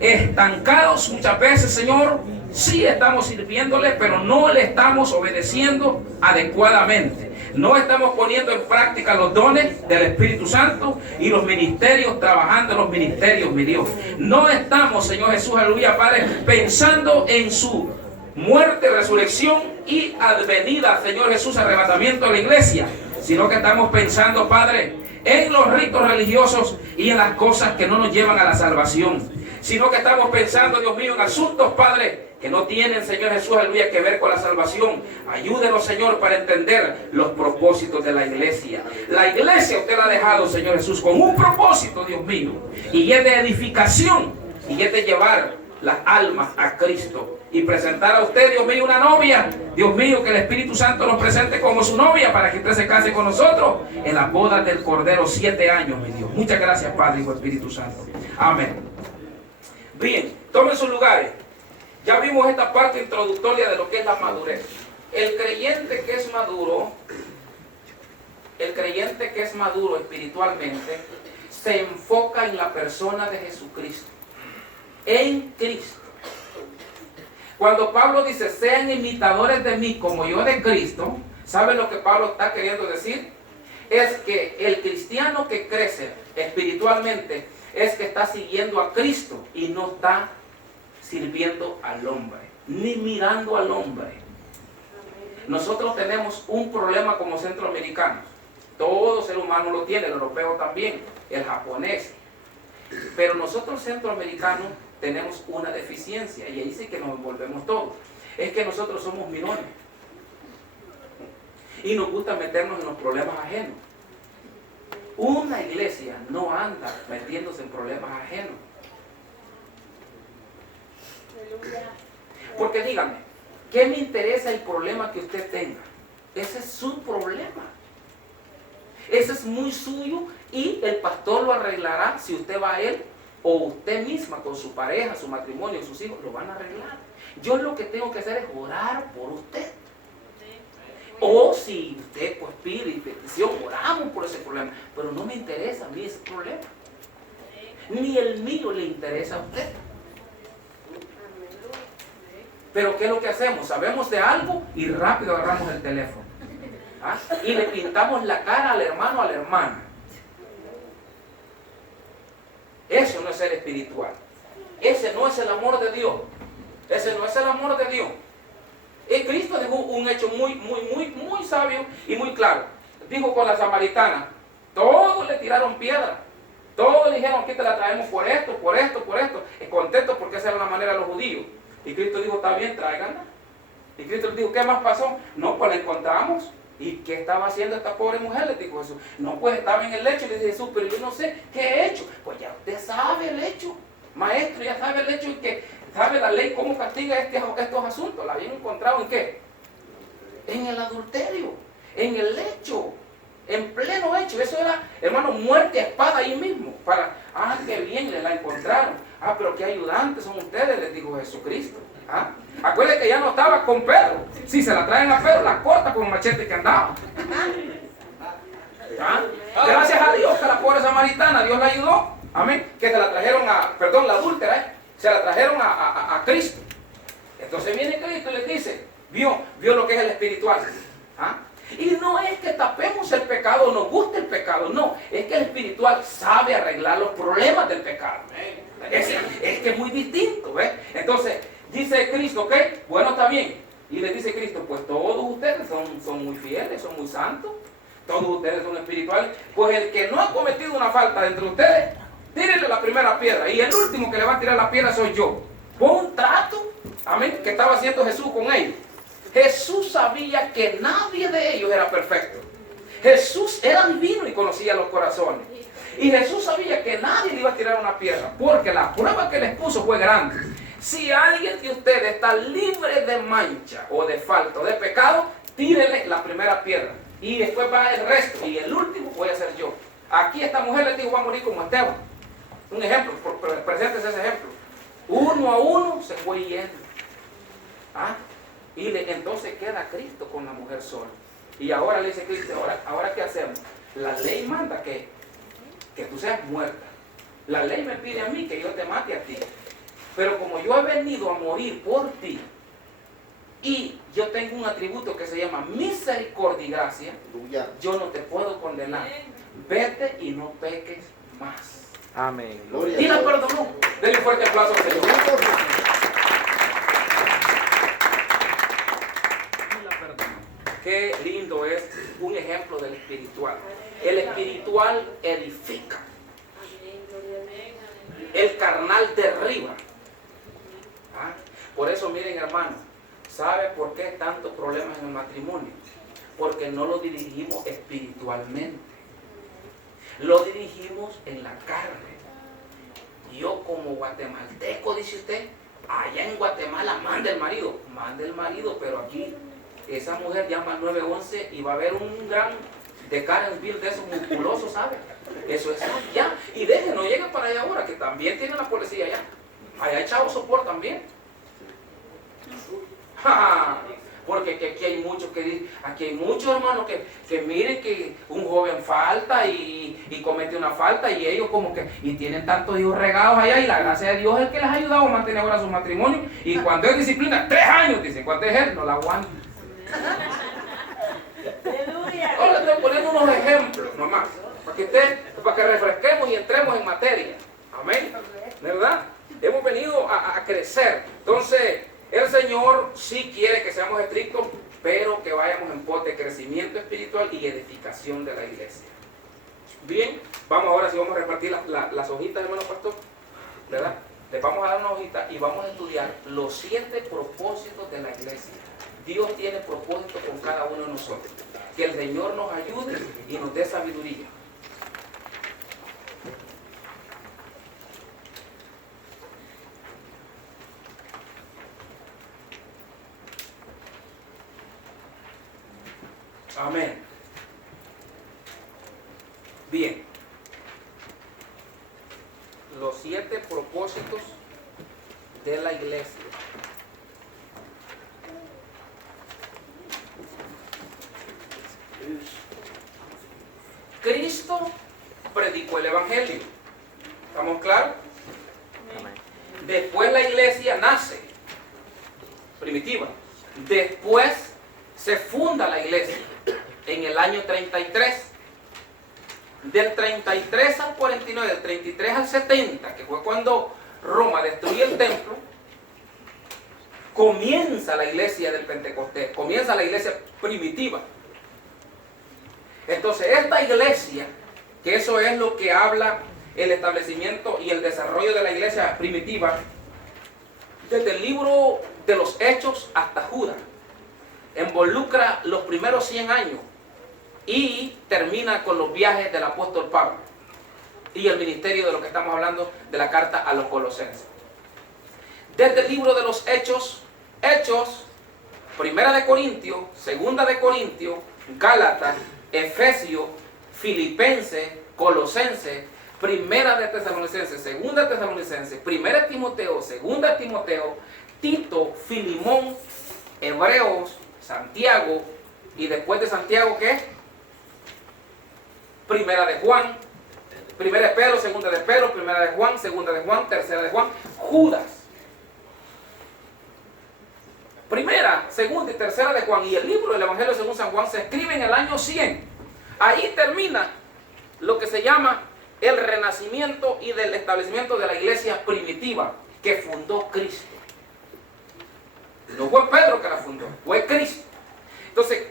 estancados muchas veces, Señor. Sí estamos sirviéndole, pero no le estamos obedeciendo adecuadamente. No estamos poniendo en práctica los dones del Espíritu Santo y los ministerios, trabajando en los ministerios, mi Dios. No estamos, Señor Jesús, aleluya, Padre, pensando en su muerte, resurrección y advenida, Señor Jesús, arrebatamiento de la iglesia, sino que estamos pensando, Padre, en los ritos religiosos y en las cosas que no nos llevan a la salvación, sino que estamos pensando, Dios mío, en asuntos, Padre, que no tienen, Señor Jesús, aleluya, que ver con la salvación. Ayúdenos, Señor, para entender los propósitos de la iglesia. La iglesia usted la ha dejado, Señor Jesús, con un propósito, Dios mío, y es de edificación, y es de llevar las almas a Cristo y presentar a usted, Dios mío, una novia. Dios mío, que el Espíritu Santo nos presente como su novia para que usted se case con nosotros en las bodas del Cordero, 7 años, mi Dios. Muchas gracias, Padre, Hijo, Espíritu Santo. Amén. Bien, tomen sus lugares. Ya vimos esta parte introductoria de lo que es la madurez. El creyente que es maduro espiritualmente, se enfoca en la persona de Jesucristo. En Cristo. Cuando Pablo dice, sean imitadores de mí como yo de Cristo, ¿saben lo que Pablo está queriendo decir? Es que el cristiano que crece espiritualmente es que está siguiendo a Cristo y no está sirviendo al hombre, ni mirando al hombre. Nosotros tenemos un problema como centroamericanos. Todo ser humano lo tiene, el europeo también, el japonés. Pero nosotros centroamericanos tenemos una deficiencia, y ahí sí que nos envolvemos todos. Es que nosotros somos minones. Y nos gusta meternos en los problemas ajenos. Una iglesia no anda metiéndose en problemas ajenos. Porque dígame, ¿qué me interesa el problema que usted tenga? Ese es su problema. Ese es muy suyo y el pastor lo arreglará si usted va a él o usted misma con su pareja, su matrimonio, sus hijos, lo van a arreglar. Yo lo que tengo que hacer es orar por usted. O si usted pues pide petición, oramos por ese problema. Pero no me interesa a mí ese problema. Ni el mío le interesa a usted. Pero ¿qué es lo que hacemos? Sabemos de algo y rápido agarramos el teléfono. ¿Ah? Y le pintamos la cara al hermano, a la hermana. Eso no es ser espiritual. Ese no es el amor de Dios. Ese no es el amor de Dios. Y Cristo dijo un hecho muy sabio y muy claro. Dijo con la samaritana, todos le tiraron piedra. Todos le dijeron, aquí te la traemos por esto. Contentos porque esa era la manera de los judíos. Y Cristo dijo, está bien, tráiganla. Y Cristo les dijo, ¿qué más pasó? No, pues la encontramos. ¿Y qué estaba haciendo esta pobre mujer? Le dijo Jesús. No, pues estaba en el lecho. Le dice Jesús, pero yo no sé, ¿qué he hecho? Pues ya usted sabe el hecho. Maestro, ya sabe el hecho y que sabe la ley cómo castiga estos asuntos. ¿La habían encontrado en qué? En el adulterio, en el lecho, en pleno hecho. Eso era, hermano, muerte a espada ahí mismo. Qué bien, le la encontraron. Pero qué ayudantes son ustedes, les dijo Jesucristo. Acuérdense que ya no estaba con Pedro. Si se la traen a Pedro, la corta con el machete que andaba. Gracias a Dios que la pobre samaritana, Dios la ayudó. Amén. Que se la trajeron la adúltera, se la trajeron a Cristo. Entonces viene Cristo y les dice, vio lo que es el espiritual. Y no es que tapemos el pecado, nos guste el pecado, no, es que el espiritual sabe arreglar los problemas del pecado. Es que es muy distinto, ¿ves? Entonces, dice Cristo, ¿ok? Bueno, está bien. Y le dice Cristo, pues todos ustedes son muy fieles, son muy santos, todos ustedes son espirituales. Pues el que no ha cometido una falta entre ustedes, tírenle la primera piedra. Y el último que le va a tirar la piedra soy yo. Fue un trato, amén, que estaba haciendo Jesús con ellos. Jesús sabía que nadie de ellos era perfecto. Jesús era divino y conocía los corazones. Y Jesús sabía que nadie le iba a tirar una piedra, porque la prueba que les puso fue grande. Si alguien de ustedes está libre de mancha o de falta o de pecado, tírenle la primera piedra. Y después va el resto. Y el último voy a ser yo. Aquí esta mujer les dijo, va a morir como Esteban. Un ejemplo, preséntese ese ejemplo. Uno a uno se fue yendo. Y entonces queda Cristo con la mujer sola. Y ahora le dice Cristo, ahora ¿qué hacemos? La ley manda que tú seas muerta. La ley me pide a mí que yo te mate a ti. Pero como yo he venido a morir por ti, y yo tengo un atributo que se llama misericordia y gracia, yo no te puedo condenar. Vete y no peques más. Amén. Y la perdonó. Denle un fuerte aplauso al Señor. Y la perdonó. Qué lindo es un ejemplo del espiritual. El espiritual edifica. El carnal derriba. Por eso miren, hermano, ¿sabe por qué tantos problemas en el matrimonio? Porque no lo dirigimos espiritualmente. Lo dirigimos en la carne. Yo como guatemalteco, dice usted, allá en Guatemala manda el marido, pero aquí esa mujer llama al 911 y va a haber un gran de Carensville de esos musculosos, ¿sabe? Eso es allá. Y no lleguen para allá ahora, que también tiene la policía allá. Allá hay Chavo Sopor también. Porque aquí hay muchos hermanos que miren que un joven falta y comete una falta y ellos como que y tienen tantos hijos regados allá y la gracia de Dios es el que les ha ayudado a mantener ahora su matrimonio y cuando es disciplina 3 años dicen, cuando es él no la aguanta. Ahora le estoy poniendo unos ejemplos nomás para que refresquemos y entremos en materia. Amén, ¿verdad? Hemos venido a crecer. Entonces el Señor sí quiere que seamos estrictos, pero que vayamos en pos de crecimiento espiritual y edificación de la iglesia. Bien, vamos ahora, si vamos a repartir las hojitas, hermano pastor, ¿verdad? Les vamos a dar una hojita y vamos a estudiar los 7 propósitos de la iglesia. Dios tiene propósitos con cada uno de nosotros. Que el Señor nos ayude y nos dé sabiduría. Amén. Bien. Los 7 propósitos de la iglesia. Cristo predicó el evangelio. ¿Estamos claros? Amén. Después la iglesia nace. primitiva. Después se funda la iglesia en el año 33. Del 33 al 49, del 33 al 70, que fue cuando Roma destruyó el templo, comienza la iglesia del Pentecostés, comienza la iglesia primitiva. Entonces esta iglesia, que eso es lo que habla el establecimiento y el desarrollo de la iglesia primitiva, desde el libro de los Hechos hasta Judas, involucra los primeros 100 años y termina con los viajes del apóstol Pablo y el ministerio de lo que estamos hablando de la carta a los Colosenses. Desde el libro de los Hechos, Primera de Corintios, Segunda de Corintios, Gálatas, Efesios, Filipenses, Colosenses, Primera de Tesalonicenses, Segunda de Tesalonicenses, Primera de Timoteo, Segunda de Timoteo, Tito, Filimón, Hebreos, Santiago, y después de Santiago, ¿qué? Primera de Juan, Primera de Pedro, Segunda de Pedro, Primera de Juan, Segunda de Juan, Tercera de Juan, Judas. Primera, Segunda y Tercera de Juan, y el libro del Evangelio según San Juan se escribe en el año 100. Ahí termina lo que se llama el renacimiento y del establecimiento de la iglesia primitiva que fundó Cristo. No fue Pedro que la fundó, fue Cristo. Entonces,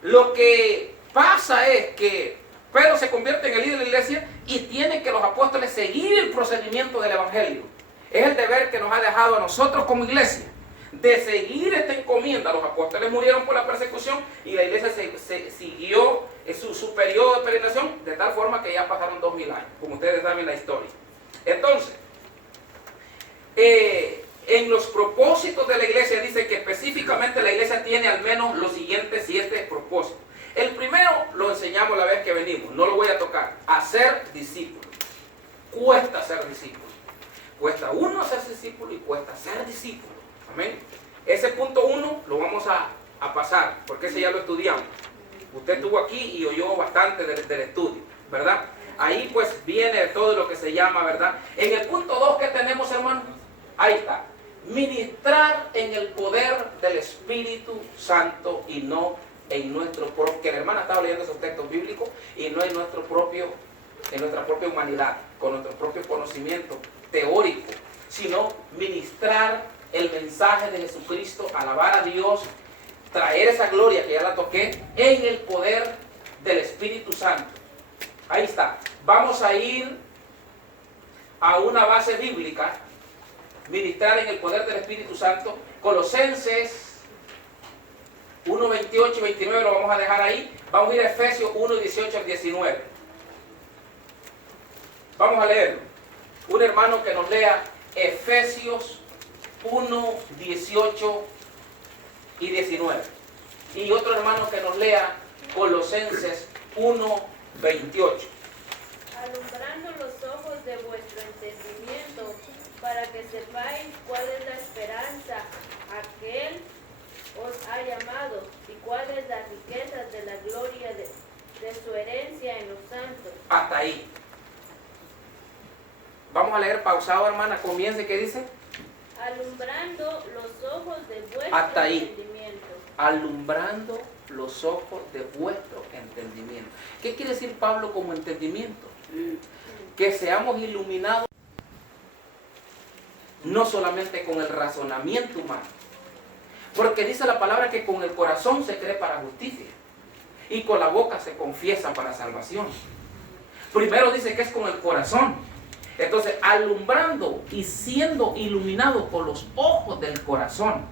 lo que pasa es que Pedro se convierte en el líder de la iglesia y tiene que los apóstoles seguir el procedimiento del evangelio. Es el deber que nos ha dejado a nosotros como iglesia, de seguir esta encomienda. Los apóstoles murieron por la persecución y la iglesia se siguió su periodo de peregrinación, de tal forma que ya pasaron 2000 años, como ustedes saben la historia. Entonces, en los propósitos de la iglesia dice que específicamente la iglesia tiene al menos los siguientes 7 propósitos. El primero lo enseñamos la vez que venimos, no lo voy a tocar: hacer discípulos. Cuesta ser discípulo. Cuesta uno ser discípulo y cuesta ser discípulo. Amén. Ese punto 1 lo vamos a pasar, porque ese ya lo estudiamos. Usted estuvo aquí y oyó bastante del estudio, ¿verdad? Ahí pues viene todo lo que se llama, ¿verdad? En el punto 2 que tenemos, hermano, ahí está: ministrar en el poder del Espíritu Santo y no en nuestro propio, que la hermana estaba leyendo esos textos bíblicos, y no en nuestra propia humanidad, con nuestro propio conocimiento teórico, sino ministrar el mensaje de Jesucristo, alabar a Dios, traer esa gloria que ya la toqué, en el poder del Espíritu Santo. Ahí está. Vamos a ir a una base bíblica: ministrar en el poder del Espíritu Santo. Colosenses 1, 28 y 29 lo vamos a dejar ahí. Vamos a ir a Efesios 1, 18 al 19. Vamos a leerlo. Un hermano que nos lea Efesios 1, 18 y 19. Y otro hermano que nos lea Colosenses 1, 28. Alumbrando los ojos de vuestro entendimiento, para que sepáis cuál es la esperanza a que Él os ha llamado, y cuáles las riquezas de la gloria de su herencia en los santos. Hasta ahí. Vamos a leer pausado, hermana. Comience, ¿qué dice? Alumbrando los ojos de vuestro Hasta ahí. entendimiento. Alumbrando los ojos de vuestro entendimiento. ¿Qué quiere decir Pablo como entendimiento? Que seamos iluminados no solamente con el razonamiento humano, porque dice la palabra que con el corazón se cree para justicia y con la boca se confiesa para salvación. Primero dice que es con el corazón. Entonces, alumbrando y siendo iluminado con los ojos del corazón.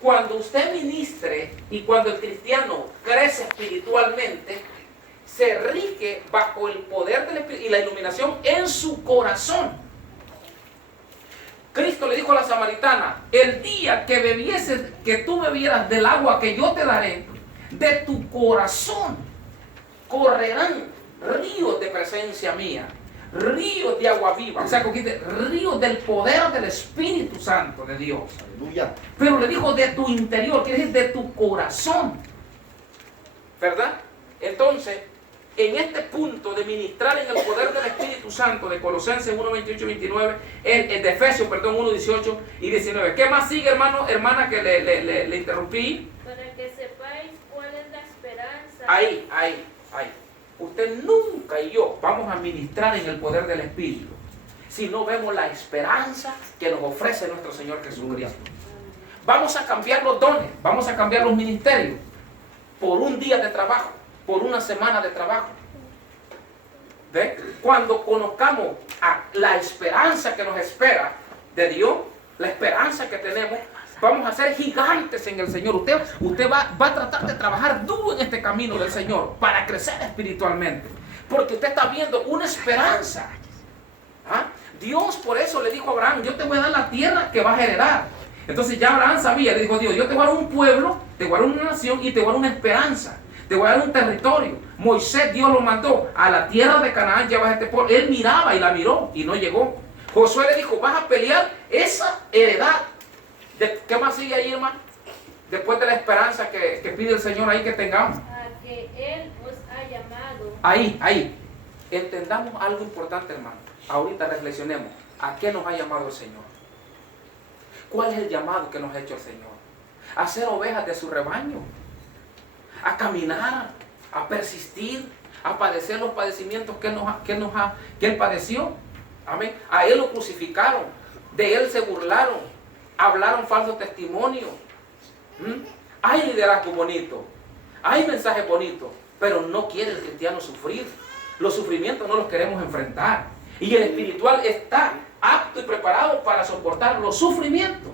Cuando usted ministre y cuando el cristiano crece espiritualmente, se rige bajo el poder del Espíritu y la iluminación en su corazón. Cristo le dijo a la samaritana: el día que tú bebieras del agua que yo te daré, de tu corazón correrán ríos de presencia mía, ríos de agua viva. O sea, ríos del poder del Espíritu Santo de Dios. Aleluya. Pero le dijo de tu interior, quiere decir de tu corazón, ¿verdad? Entonces, en este punto de ministrar en el poder del Espíritu Santo de Colosenses 1, 28 y 29, de Efesios, 1, 18 y 19. ¿Qué más sigue, hermano, hermana, que le interrumpí? Para que sepáis cuál es la esperanza. Ahí. Usted nunca y yo vamos a ministrar en el poder del Espíritu si no vemos la esperanza que nos ofrece nuestro Señor Jesucristo. Vamos a cambiar los dones, vamos a cambiar los ministerios por un día de trabajo, por una semana de trabajo. ¿Ve? Cuando conozcamos la esperanza que nos espera de Dios, la esperanza que tenemos, vamos a ser gigantes en el Señor. Usted va a tratar de trabajar duro en este camino del Señor para crecer espiritualmente, porque usted está viendo una esperanza. Dios por eso le dijo a Abraham: yo te voy a dar la tierra que vas a heredar. Entonces ya Abraham sabía, le dijo Dios: yo te voy a dar un pueblo, te voy a dar una nación y te voy a dar una esperanza, te voy a dar un territorio. Moisés, Dios lo mandó a la tierra de Canaán, llevas este pueblo. Él miraba y la miró y no llegó. Josué le dijo: vas a pelear esa heredad. ¿Qué más sigue ahí, hermano? Después de la esperanza que pide el Señor ahí que tengamos. A que Él os ha llamado. Ahí. Entendamos algo importante, hermano. Ahorita reflexionemos. ¿A qué nos ha llamado el Señor? ¿Cuál es el llamado que nos ha hecho el Señor? A ser ovejas de su rebaño. A caminar, a persistir, a padecer los padecimientos que Él padeció. Amén. A Él lo crucificaron. De Él se burlaron. Hablaron falso testimonio. Hay liderazgo bonito, hay mensajes bonitos, pero no quiere el cristiano sufrir. Los sufrimientos no los queremos enfrentar. Y el espiritual está apto y preparado para soportar los sufrimientos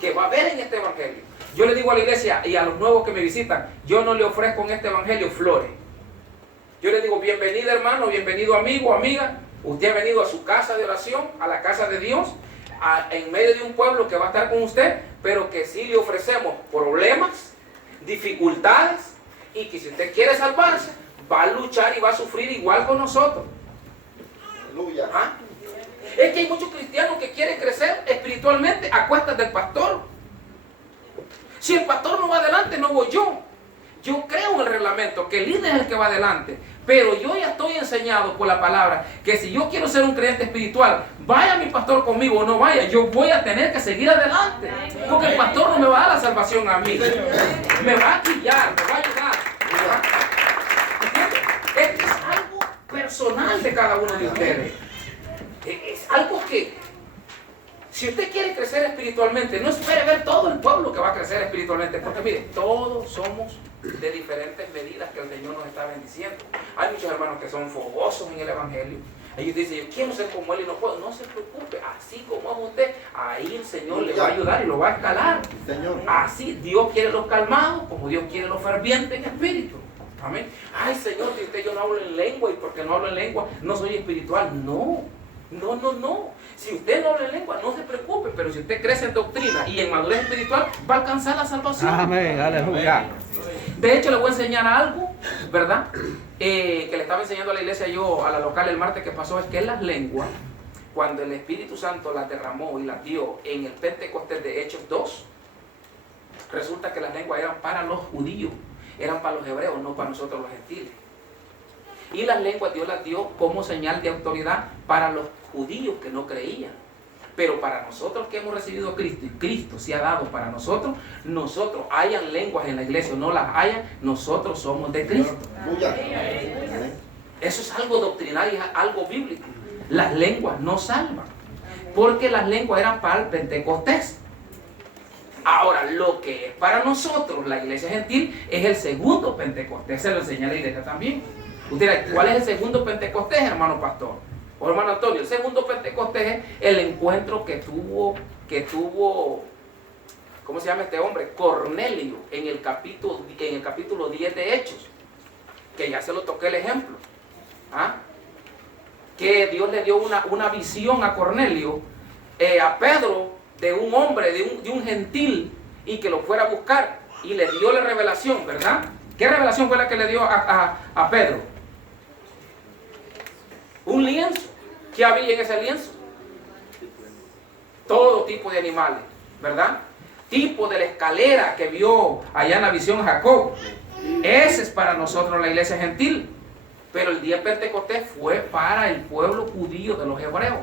que va a haber en este evangelio. Yo le digo a la iglesia y a los nuevos que me visitan: yo no le ofrezco en este evangelio flores. Yo le digo: bienvenido, hermano, bienvenido, amigo, amiga. Usted ha venido a su casa de oración, a la casa de Dios, en medio de un pueblo que va a estar con usted, pero que sí le ofrecemos problemas, dificultades, y que si usted quiere salvarse, va a luchar y va a sufrir igual con nosotros. Aleluya. Es que hay muchos cristianos que quieren crecer espiritualmente a cuestas del pastor. Si el pastor no va adelante, no voy yo. Yo creo en el reglamento que el líder es el que va adelante, pero yo ya estoy enseñado por la palabra que si yo quiero ser un creyente espiritual, vaya mi pastor conmigo o no vaya, yo voy a tener que seguir adelante, porque el pastor no me va a dar la salvación a mí, me va a guiar, me va a ayudar. Esto es algo personal de cada uno de ustedes. Es algo que, si usted quiere crecer espiritualmente, no espere ver todo el pueblo que va a crecer espiritualmente, porque mire, todos somos de diferentes medidas que el Señor nos está bendiciendo. Hay muchos hermanos que son fogosos en el evangelio. Ellos dicen: yo quiero ser como Él y no puedo. No se preocupe, así como es usted, ahí el Señor le va a ayudar y lo va a escalar. Señor. Así Dios quiere los calmados, como Dios quiere los fervientes en espíritu. Amén. Ay, Señor, si usted yo no hablo en lengua, y porque no hablo en lengua no soy espiritual. No. Si usted no habla en lengua, no se preocupe, pero si usted crece en doctrina y en madurez espiritual, va a alcanzar la salvación. Amén, aleluya. De hecho, le voy a enseñar algo, ¿verdad? Que le estaba enseñando a la iglesia yo, a la local, el martes que pasó, es que las lenguas, cuando el Espíritu Santo las derramó y las dio en el Pentecostés de Hechos 2, resulta que las lenguas eran para los judíos, eran para los hebreos, no para nosotros los gentiles. Y las lenguas Dios las dio como señal de autoridad para los judíos que no creían. Pero para nosotros que hemos recibido a Cristo, y Cristo se ha dado para nosotros, hayan lenguas en la iglesia o no las hayan, nosotros somos de Cristo. Aleluya. Eso es algo doctrinal y es algo bíblico. Las lenguas no salvan, porque las lenguas eran para el Pentecostés. Ahora, lo que es para nosotros, la iglesia gentil, es el segundo Pentecostés. Se lo enseña la iglesia también. Usted dirá: ¿cuál es el segundo Pentecostés, hermano pastor? O hermano Antonio, el segundo Pentecostés es el encuentro que tuvo, ¿cómo se llama este hombre? Cornelio, en el capítulo 10 de Hechos, que ya se lo toqué el ejemplo. Que Dios le dio una visión a Cornelio, a Pedro, de un hombre, de un gentil, y que lo fuera a buscar, y le dio la revelación, ¿verdad? ¿Qué revelación fue la que le dio a Pedro? Un lienzo. ¿Qué había en ese lienzo? Todo tipo de animales, ¿verdad? Tipo de la escalera que vio allá en la visión Jacob. Ese es para nosotros la iglesia gentil. Pero el día de Pentecostés fue para el pueblo judío de los hebreos.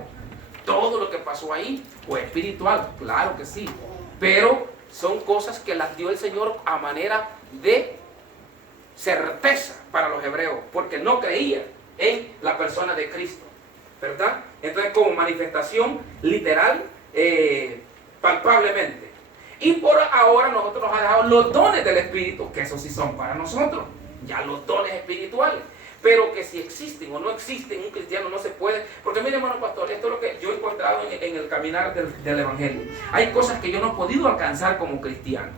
Todo lo que pasó ahí fue espiritual, claro que sí. Pero son cosas que las dio el Señor a manera de certeza para los hebreos, porque no creían en la persona de Cristo, ¿verdad? Entonces, como manifestación literal, palpablemente. Y por ahora nosotros nos ha dejado los dones del Espíritu, que esos sí son para nosotros, ya los dones espirituales. Pero que si existen o no existen, un cristiano no se puede. Porque mire, hermano pastor, esto es lo que yo he encontrado en el caminar del Evangelio. Hay cosas que yo no he podido alcanzar como cristiano.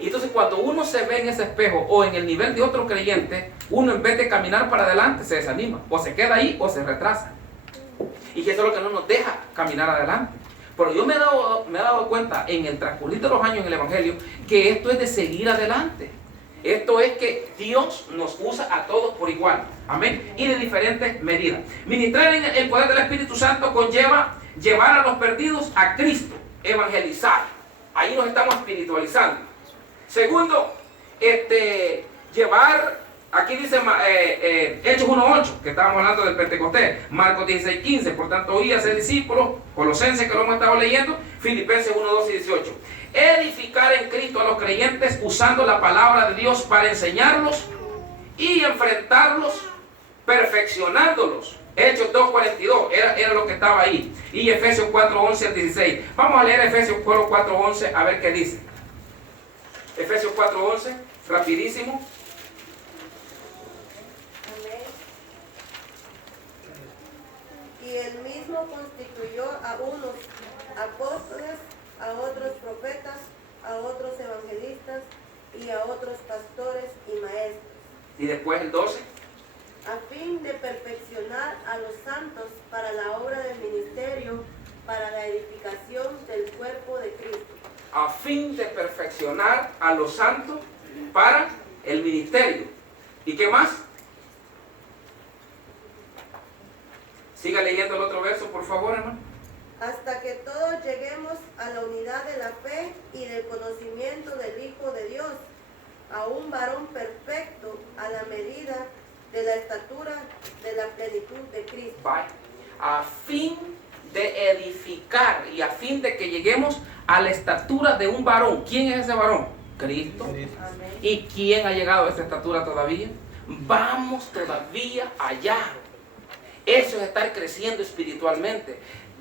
Y entonces cuando uno se ve en ese espejo o en el nivel de otro creyente, uno en vez de caminar para adelante se desanima. O se queda ahí o se retrasa. Y que eso es lo que no nos deja caminar adelante. Pero yo me he dado cuenta en el transcurrir de los años en el Evangelio que esto es de seguir adelante. Esto es que Dios nos usa a todos por igual. Amén. Y de diferentes medidas. Ministrar en el poder del Espíritu Santo conlleva llevar a los perdidos a Cristo. Evangelizar. Ahí nos estamos espiritualizando. Segundo, llevar, aquí dice Hechos 1.8, que estábamos hablando del Pentecostés. Marcos 16.15, por tanto oí a ser discípulos. Colosenses, que lo hemos estado leyendo. Filipenses 1.12 y 18. Edificar en Cristo a los creyentes usando la palabra de Dios para enseñarlos y enfrentarlos, perfeccionándolos. Hechos 2.42 era lo que estaba ahí. Y Efesios 4.11 al 16. Vamos a leer Efesios 4.11 a ver qué dice. Efesios 4.11, rapidísimo. Amén. Y él mismo constituyó a unos apóstoles, a otros profetas, a otros evangelistas y a otros pastores y maestros. Y después el 12. A fin de perfeccionar a los santos para la obra del ministerio, para la edificación del cuerpo de Cristo. A fin de perfeccionar a los santos para el ministerio. ¿Y qué más? Siga leyendo el otro verso, por favor, hermano. Hasta que todos lleguemos a la unidad de la fe y del conocimiento del Hijo de Dios, a un varón perfecto a la medida de la estatura de la plenitud de Cristo. Bye. A fin de edificar y a fin de que lleguemos a la estatura de un varón. ¿Quién es ese varón? Cristo. Amén. ¿Y quién ha llegado a esa estatura todavía? Vamos todavía allá. Eso es estar creciendo espiritualmente.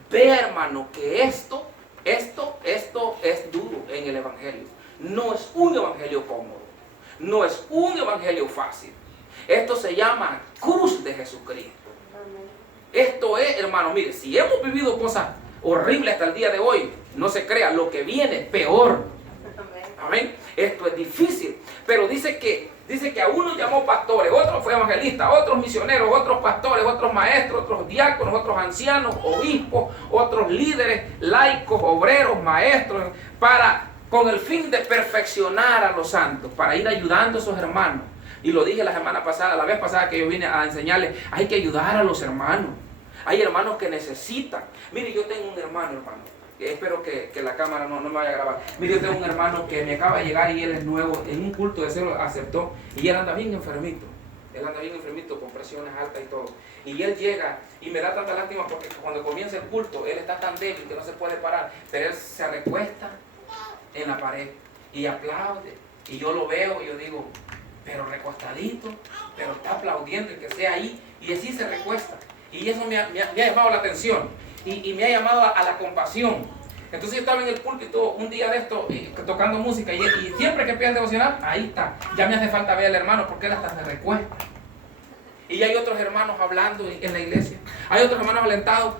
Vea, hermano, que esto es duro en el Evangelio. No es un Evangelio cómodo. No es un Evangelio fácil. Esto se llama cruz de Jesucristo. Amén. Esto es, hermano, mire, si hemos vivido cosas horribles hasta el día de hoy, no se crea, lo que viene peor. Amén. Amén. Esto es difícil. Pero dice que a unos llamó pastores, otros fue evangelistas, otros misioneros, otros pastores, otros maestros, otros diáconos, otros ancianos, obispos, otros líderes, laicos, obreros, maestros, con el fin de perfeccionar a los santos, para ir ayudando a sus hermanos. Y lo dije la vez pasada que yo vine a enseñarles, hay que ayudar a los hermanos. Hay hermanos que necesitan. Mire, yo tengo un hermano, espero que la cámara no me vaya a grabar. Mire, yo tengo un hermano que me acaba de llegar y él es nuevo. En un culto de celo aceptó y él anda bien enfermito. Él anda bien enfermito con presiones altas y todo. Y él llega y me da tanta lástima porque cuando comienza el culto, él está tan débil que no se puede parar. Pero él se recuesta en la pared y aplaude. Y yo lo veo y yo digo, pero recostadito, pero está aplaudiendo el que sea ahí. Y así se recuesta. Y eso me ha llamado la atención. Y me ha llamado a la compasión. Entonces yo estaba en el púlpito un día de esto tocando música y siempre que empieza a devocionar, ahí está. Ya me hace falta ver al hermano porque él hasta se recuesta. Y hay otros hermanos hablando en la iglesia. Hay otros hermanos alentados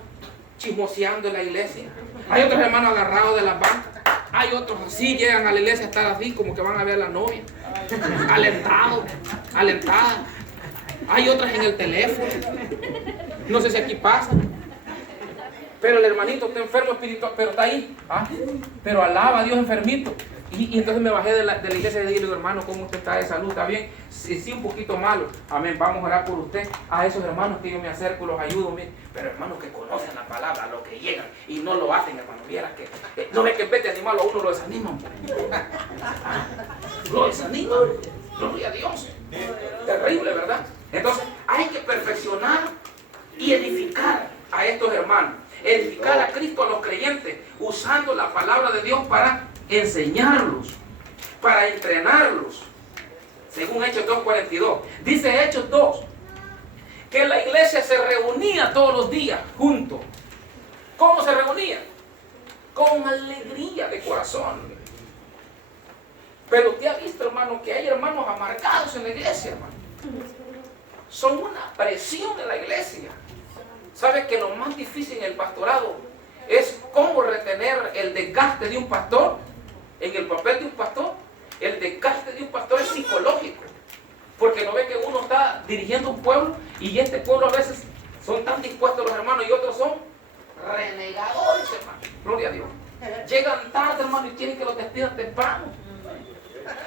chismoseando en la iglesia. Hay otros hermanos agarrados de las bancas. Hay otros así, llegan a la iglesia a estar así como que van a ver a la novia. Alentados, alentadas. Hay otras en el teléfono. No sé si aquí pasa. Pero el hermanito está enfermo espiritual, pero está ahí. Pero alaba a Dios enfermito. Y entonces me bajé de la iglesia y le digo, hermano, ¿cómo usted está de salud? ¿Está bien? Sí, un poquito malo. Amén, vamos a orar por usted. A esos hermanos que yo me acerco, los ayudo. Pero hermanos que conocen la palabra, a los que llegan y no lo hacen, hermano. Vieras que no es que en vez de animarlo a uno lo desaniman. Lo desaniman. Gloria a Dios. Terrible, ¿verdad? Entonces hay que perfeccionar y edificar a estos hermanos. Edificar a Cristo a los creyentes usando la palabra de Dios para enseñarlos, para entrenarlos. Según Hechos 2:42. Dice Hechos 2 que la iglesia se reunía todos los días juntos. ¿Cómo se reunía? Con alegría de corazón. Pero usted ha visto, hermano, que hay hermanos amargados en la iglesia, hermano. Son una presión en la iglesia. ¿Sabe que lo más difícil en el pastorado es cómo retener el desgaste de un pastor? En el papel de un pastor, el desgaste de un pastor es psicológico. Porque no ve que uno está dirigiendo un pueblo y este pueblo a veces son tan dispuestos los hermanos y otros son renegadores, hermano. Gloria a Dios. Llegan tarde, hermano, y quieren que los despidan temprano.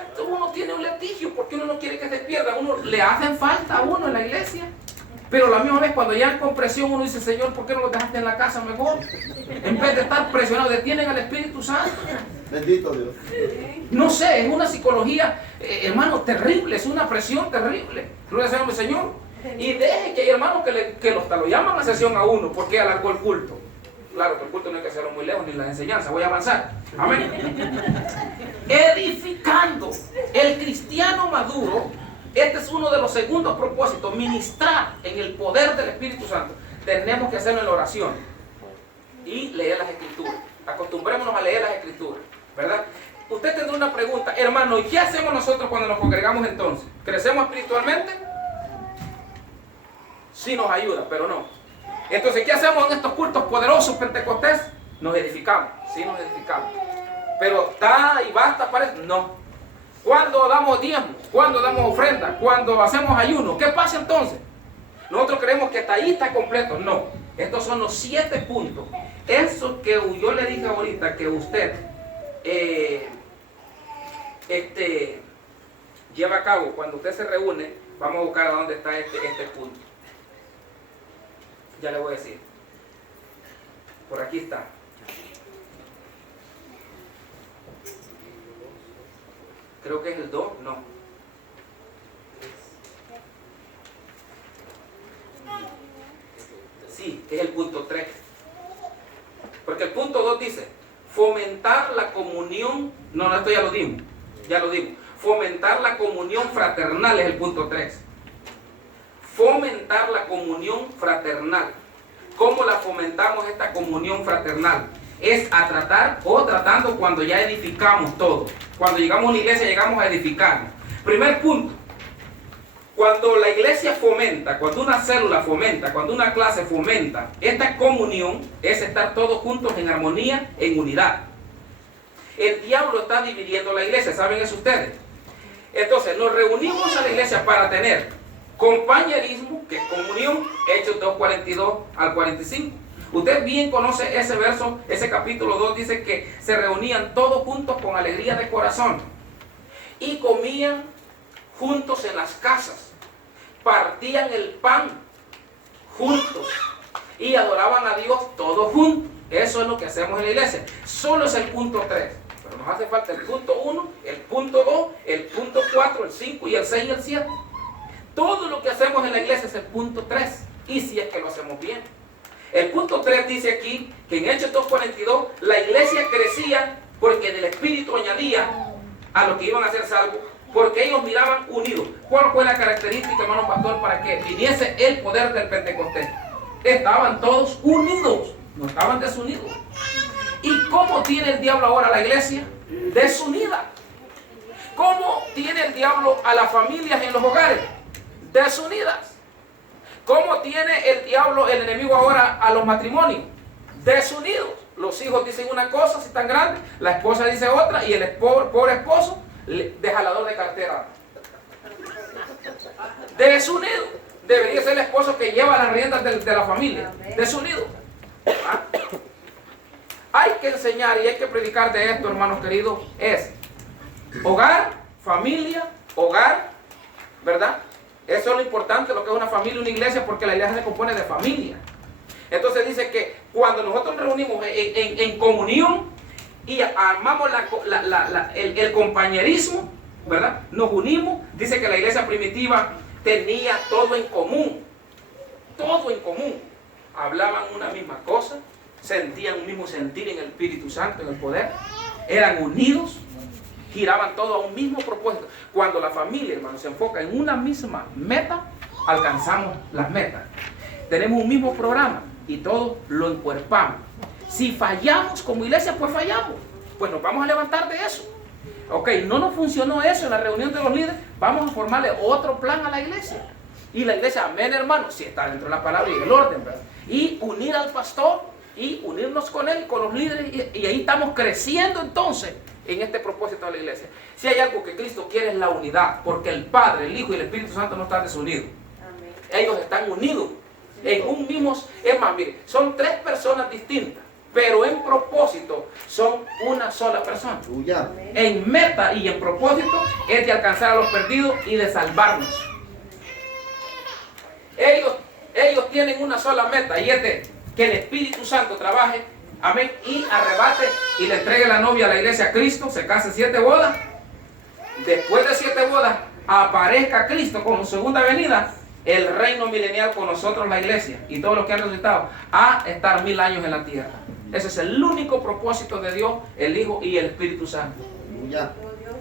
Entonces uno tiene un litigio porque uno no quiere que se pierda. Uno le hacen falta a uno en la iglesia. Pero a la misma vez cuando ya con presión uno dice, Señor, ¿por qué no los dejaste en la casa mejor? En vez de estar presionados, detienen al Espíritu Santo. Bendito Dios. No sé, es una psicología, hermano, terrible, es una presión terrible. Gloria al Señor. Y deje que hay hermanos que lo llaman a sesión a uno porque alargó el culto. Claro que el culto no hay que hacerlo muy lejos ni la enseñanza, voy a avanzar. Amén. Edificando. El cristiano maduro, este es uno de los segundos propósitos, ministrar en el poder del Espíritu Santo. Tenemos que hacerlo en la oración y leer las Escrituras. Acostumbrémonos a leer las Escrituras, ¿verdad? Usted tendrá una pregunta, hermano, ¿y qué hacemos nosotros cuando nos congregamos entonces? ¿Crecemos espiritualmente? Sí nos ayuda, pero no. Entonces, ¿qué hacemos en estos cultos poderosos pentecostés? Nos edificamos, sí nos edificamos. Pero está y basta, parece, no. ¿Cuándo damos diezmos? ¿Cuándo damos ofrendas? ¿Cuándo hacemos ayuno? ¿Qué pasa entonces? Nosotros creemos que hasta ahí está completo. No, estos son los 7 puntos. Eso que yo le dije ahorita, que usted lleva a cabo cuando usted se reúne, vamos a buscar a dónde está este punto. Ya le voy a decir. Por aquí está. Creo que es el 2, no. Sí, es el punto 3. Porque el punto 2 dice, fomentar la comunión. No, esto ya lo dimos. Ya lo dimos. Fomentar la comunión fraternal es el punto 3. Fomentar la comunión fraternal. ¿Cómo la fomentamos esta comunión fraternal? Es a tratar o tratando cuando ya edificamos todo. Cuando llegamos a una iglesia llegamos a edificarnos. Primer punto. Cuando la iglesia fomenta, cuando una célula fomenta, cuando una clase fomenta, esta comunión es estar todos juntos en armonía, en unidad. El diablo está dividiendo la iglesia, ¿saben eso ustedes? Entonces nos reunimos a la iglesia para tener compañerismo, que es comunión, Hechos 2:42 al 45. Usted bien conoce ese verso, ese capítulo 2 dice que se reunían todos juntos con alegría de corazón y comían juntos en las casas, partían el pan juntos y adoraban a Dios todos juntos. Eso es lo que hacemos en la iglesia. Solo es el punto 3, pero nos hace falta el punto 1, el punto 2, el punto 4, el 5 y el 6 y el 7. Todo lo que hacemos en la iglesia es el punto 3, y si es que lo hacemos bien. El punto 3 dice aquí que en Hechos 2:42 la iglesia crecía porque del Espíritu añadía a los que iban a ser salvos, porque ellos miraban unidos. ¿Cuál fue la característica, hermano pastor, para que viniese el poder del Pentecostés? Estaban todos unidos, no estaban desunidos. ¿Y cómo tiene el diablo ahora a la iglesia? Desunida. ¿Cómo tiene el diablo a las familias en los hogares? Desunidas. ¿Cómo tiene el diablo, el enemigo ahora a los matrimonios? Desunidos. Los hijos dicen una cosa, si tan grande, la esposa dice otra y el pobre esposo de jalador de cartera. Desunido. Debería ser el esposo que lleva las riendas de la familia. Desunido. ¿Ah? Hay que enseñar y hay que predicar de esto, hermanos queridos. Es hogar, familia, hogar, ¿verdad? Eso es lo importante, lo que es una familia, una iglesia, porque la iglesia se compone de familia. Entonces dice que cuando nosotros nos reunimos en comunión y armamos el compañerismo, ¿verdad? Nos unimos. Dice que la iglesia primitiva tenía todo en común. Todo en común. Hablaban una misma cosa, sentían un mismo sentir en el Espíritu Santo, en el poder. Eran unidos, giraban todo a un mismo propósito. Cuando la familia, hermanos, se enfoca en una misma meta, alcanzamos las metas. Tenemos un mismo programa y todos lo encuerpamos. Si fallamos como iglesia, pues fallamos. Pues nos vamos a levantar de eso. Ok, no nos funcionó eso en la reunión de los líderes, vamos a formarle otro plan a la iglesia. Y la iglesia, amén, hermano, si está dentro de la palabra y el orden, ¿verdad? Y unir al pastor y unirnos con él, con los líderes, y ahí estamos creciendo entonces en este propósito de la iglesia. Si hay algo que Cristo quiere es la unidad, porque el Padre, el Hijo y el Espíritu Santo no están desunidos. Amén. Ellos están unidos en un mismo, es más, mire, son tres personas distintas, pero en propósito son una sola persona. Aleluya. En meta y en propósito es de alcanzar a los perdidos y de salvarnos. Ellos tienen una sola meta y es de que el Espíritu Santo trabaje, amén, y arrebate y le entregue la novia a la iglesia a Cristo, se case 7 bodas. Después de 7 bodas aparezca Cristo con su segunda venida, el reino milenial con nosotros, la iglesia y todos los que han resucitado, a estar 1000 años en la tierra. Ese es el único propósito de Dios, el Hijo y el Espíritu Santo. Aleluya.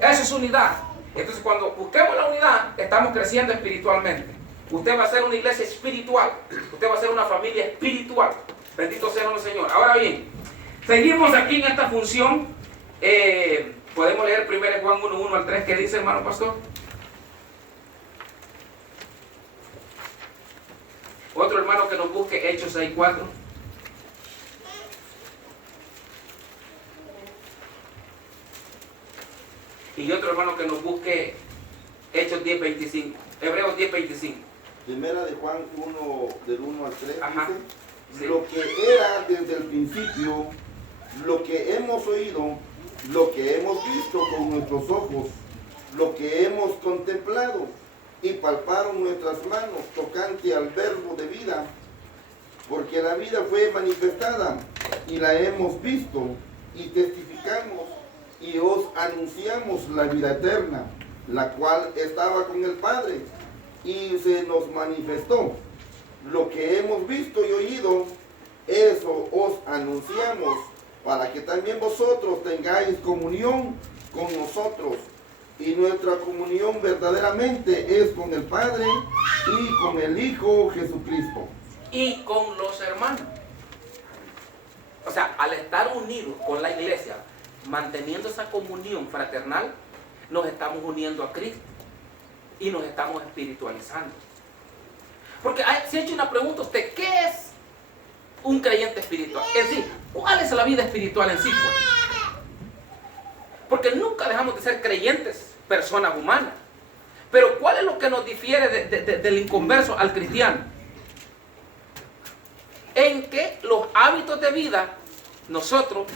Esa es unidad. Entonces, cuando busquemos la unidad, estamos creciendo espiritualmente. Usted va a ser una iglesia espiritual. Usted va a ser una familia espiritual. Bendito sea nuestro Señor. Ahora bien, seguimos aquí en esta función. Podemos leer 1 Juan 1:1 al 3. ¿Qué dice, hermano pastor? Otro hermano que nos busque Hechos 6:4. Y otro hermano que nos busque Hechos 10:25. Hebreos 10:25. Primera de Juan 1, del 1 al 3, Ajá. dice, Sí. lo que era desde el principio, lo que hemos oído, lo que hemos visto con nuestros ojos, lo que hemos contemplado y palparon nuestras manos tocante al verbo de vida, porque la vida fue manifestada y la hemos visto y testificamos y os anunciamos la vida eterna, la cual estaba con el Padre y se nos manifestó. Lo que hemos visto y oído, eso os anunciamos, para que también vosotros tengáis comunión con nosotros. Y nuestra comunión verdaderamente es con el Padre y con el Hijo Jesucristo. Y con los hermanos. O sea, al estar unidos con la iglesia, manteniendo esa comunión fraternal, nos estamos uniendo a Cristo y nos estamos espiritualizando. Porque se ha hecho una pregunta a usted, ¿qué es un creyente espiritual? Es decir, ¿cuál es la vida espiritual en sí? Porque nunca dejamos de ser creyentes, personas humanas. Pero ¿cuál es lo que nos difiere del inconverso al cristiano? En que los hábitos de vida, nosotros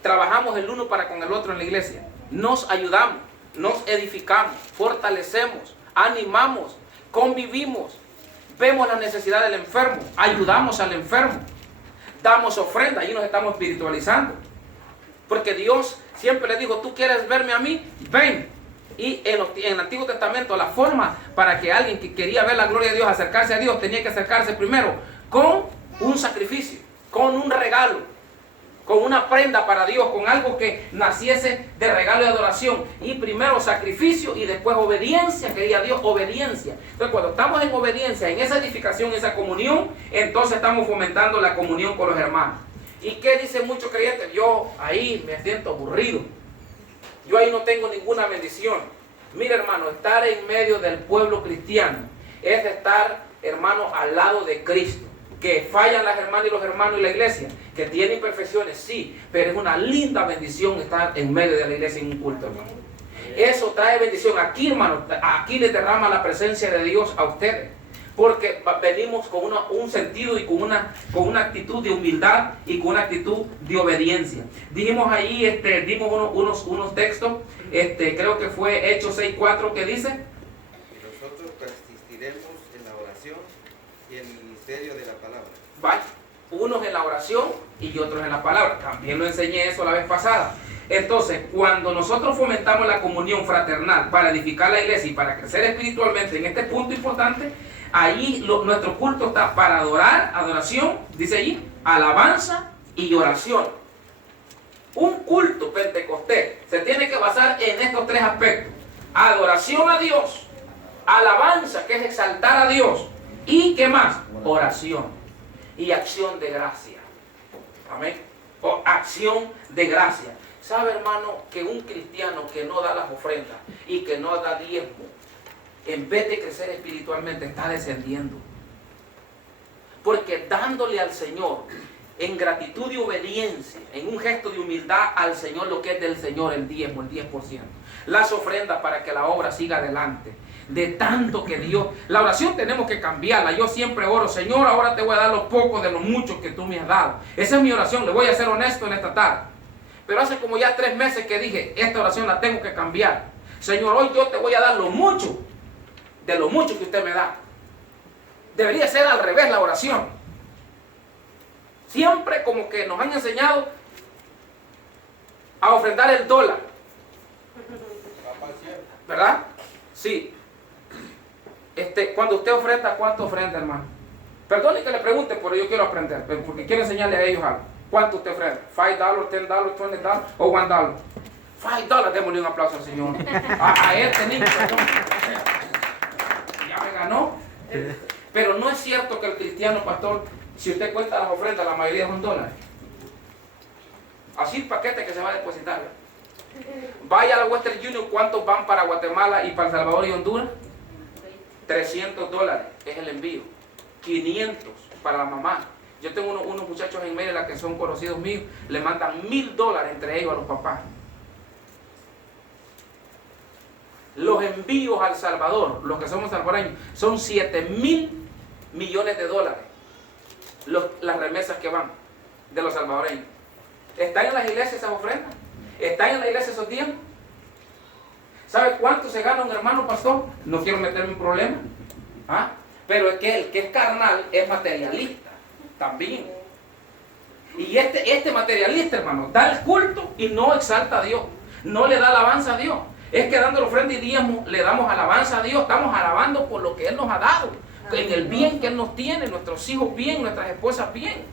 trabajamos el uno para con el otro en la iglesia. Nos ayudamos, nos edificamos, fortalecemos, animamos, convivimos, vemos la necesidad del enfermo, ayudamos al enfermo, damos ofrenda, allí nos estamos espiritualizando. Porque Dios siempre le dijo, tú quieres verme a mí, ven. Y en el Antiguo Testamento la forma para que alguien que quería ver la gloria de Dios, acercarse a Dios, tenía que acercarse primero con un sacrificio, con un regalo, con una prenda para Dios, con algo que naciese de regalo y adoración. Y primero sacrificio y después obediencia, quería Dios, obediencia. Entonces cuando estamos en obediencia, en esa edificación, en esa comunión, entonces estamos fomentando la comunión con los hermanos. ¿Y qué dicen muchos creyentes? Yo ahí me siento aburrido. Yo ahí no tengo ninguna bendición. Mira, hermano, estar en medio del pueblo cristiano es estar, hermano, al lado de Cristo. Que fallan las hermanas y los hermanos y la iglesia, que tienen imperfecciones, sí, pero es una linda bendición estar en medio de la iglesia en un culto, hermano. Eso trae bendición. Aquí, hermano, aquí le derrama la presencia de Dios a ustedes. Porque venimos con un sentido y con una actitud de humildad y con una actitud de obediencia. Dijimos ahí, dimos unos textos, creo que fue Hechos 6:4 que dice. Y nosotros persistiremos en la oración y el ministerio de la palabra. Vaya, unos en la oración y otros en la palabra. También lo enseñé eso la vez pasada. Entonces, cuando nosotros fomentamos la comunión fraternal para edificar la iglesia y para crecer espiritualmente en este punto importante, ahí nuestro culto está para adorar, adoración, dice allí, alabanza y oración. Un culto pentecostés se tiene que basar en estos tres aspectos: adoración a Dios, alabanza, que es exaltar a Dios, y ¿qué más? Oración y acción de gracia. Amén. O acción de gracia. ¿Sabe, hermano, que un cristiano que no da las ofrendas y que no da diezmo, en vez de crecer espiritualmente, está descendiendo? Porque dándole al Señor en gratitud y obediencia, en un gesto de humildad al Señor, lo que es del Señor, el diezmo, el 10%, las ofrendas para que la obra siga adelante. De tanto que Dios, la oración tenemos que cambiarla. Yo siempre oro: Señor, ahora te voy a dar lo poco de lo mucho que tú me has dado. Esa es mi oración. Le voy a ser honesto en esta tarde. Pero hace como ya 3 meses que dije: esta oración la tengo que cambiar. Señor, hoy yo te voy a dar lo mucho de lo mucho que usted me da. Debería ser al revés la oración. Siempre como que nos han enseñado a ofrendar el dólar, ¿verdad? Sí. Cuando usted ofrenda, ¿cuánto ofrenda, hermano? Perdone que le pregunte, pero yo quiero aprender, porque quiero enseñarle a ellos algo. ¿Cuánto usted ofrenda? $5, $10, $20 o $1? $5. Démosle un aplauso al Señor. A este niño, perdón. Ya me ganó. Pero no es cierto que el cristiano, pastor, si usted cuenta las ofrendas, la mayoría son dólares. Así el paquete que se va a depositar. Vaya a la Western Union, ¿cuántos van para Guatemala y para El Salvador y Honduras? $300 es el envío. 500 para la mamá. Yo tengo unos muchachos en Maryland que son conocidos míos, le mandan $1000 entre ellos a los papás. Los envíos a El Salvador, los que somos salvadoreños, son $7,000 millones. Las remesas que van de los salvadoreños. ¿Están en las iglesias esas ofrendas? ¿Están en la iglesia esos diezmos? ¿Sabe cuánto se gana un hermano pastor? No quiero meterme en problemas. ¿Ah? Pero es que el que es carnal es materialista también. Y este materialista, hermano, da el culto y no exalta a Dios. No le da alabanza a Dios. Es que dando la ofrenda y diezmo le damos alabanza a Dios. Estamos alabando por lo que Él nos ha dado. En el bien que Él nos tiene, nuestros hijos bien, nuestras esposas bien.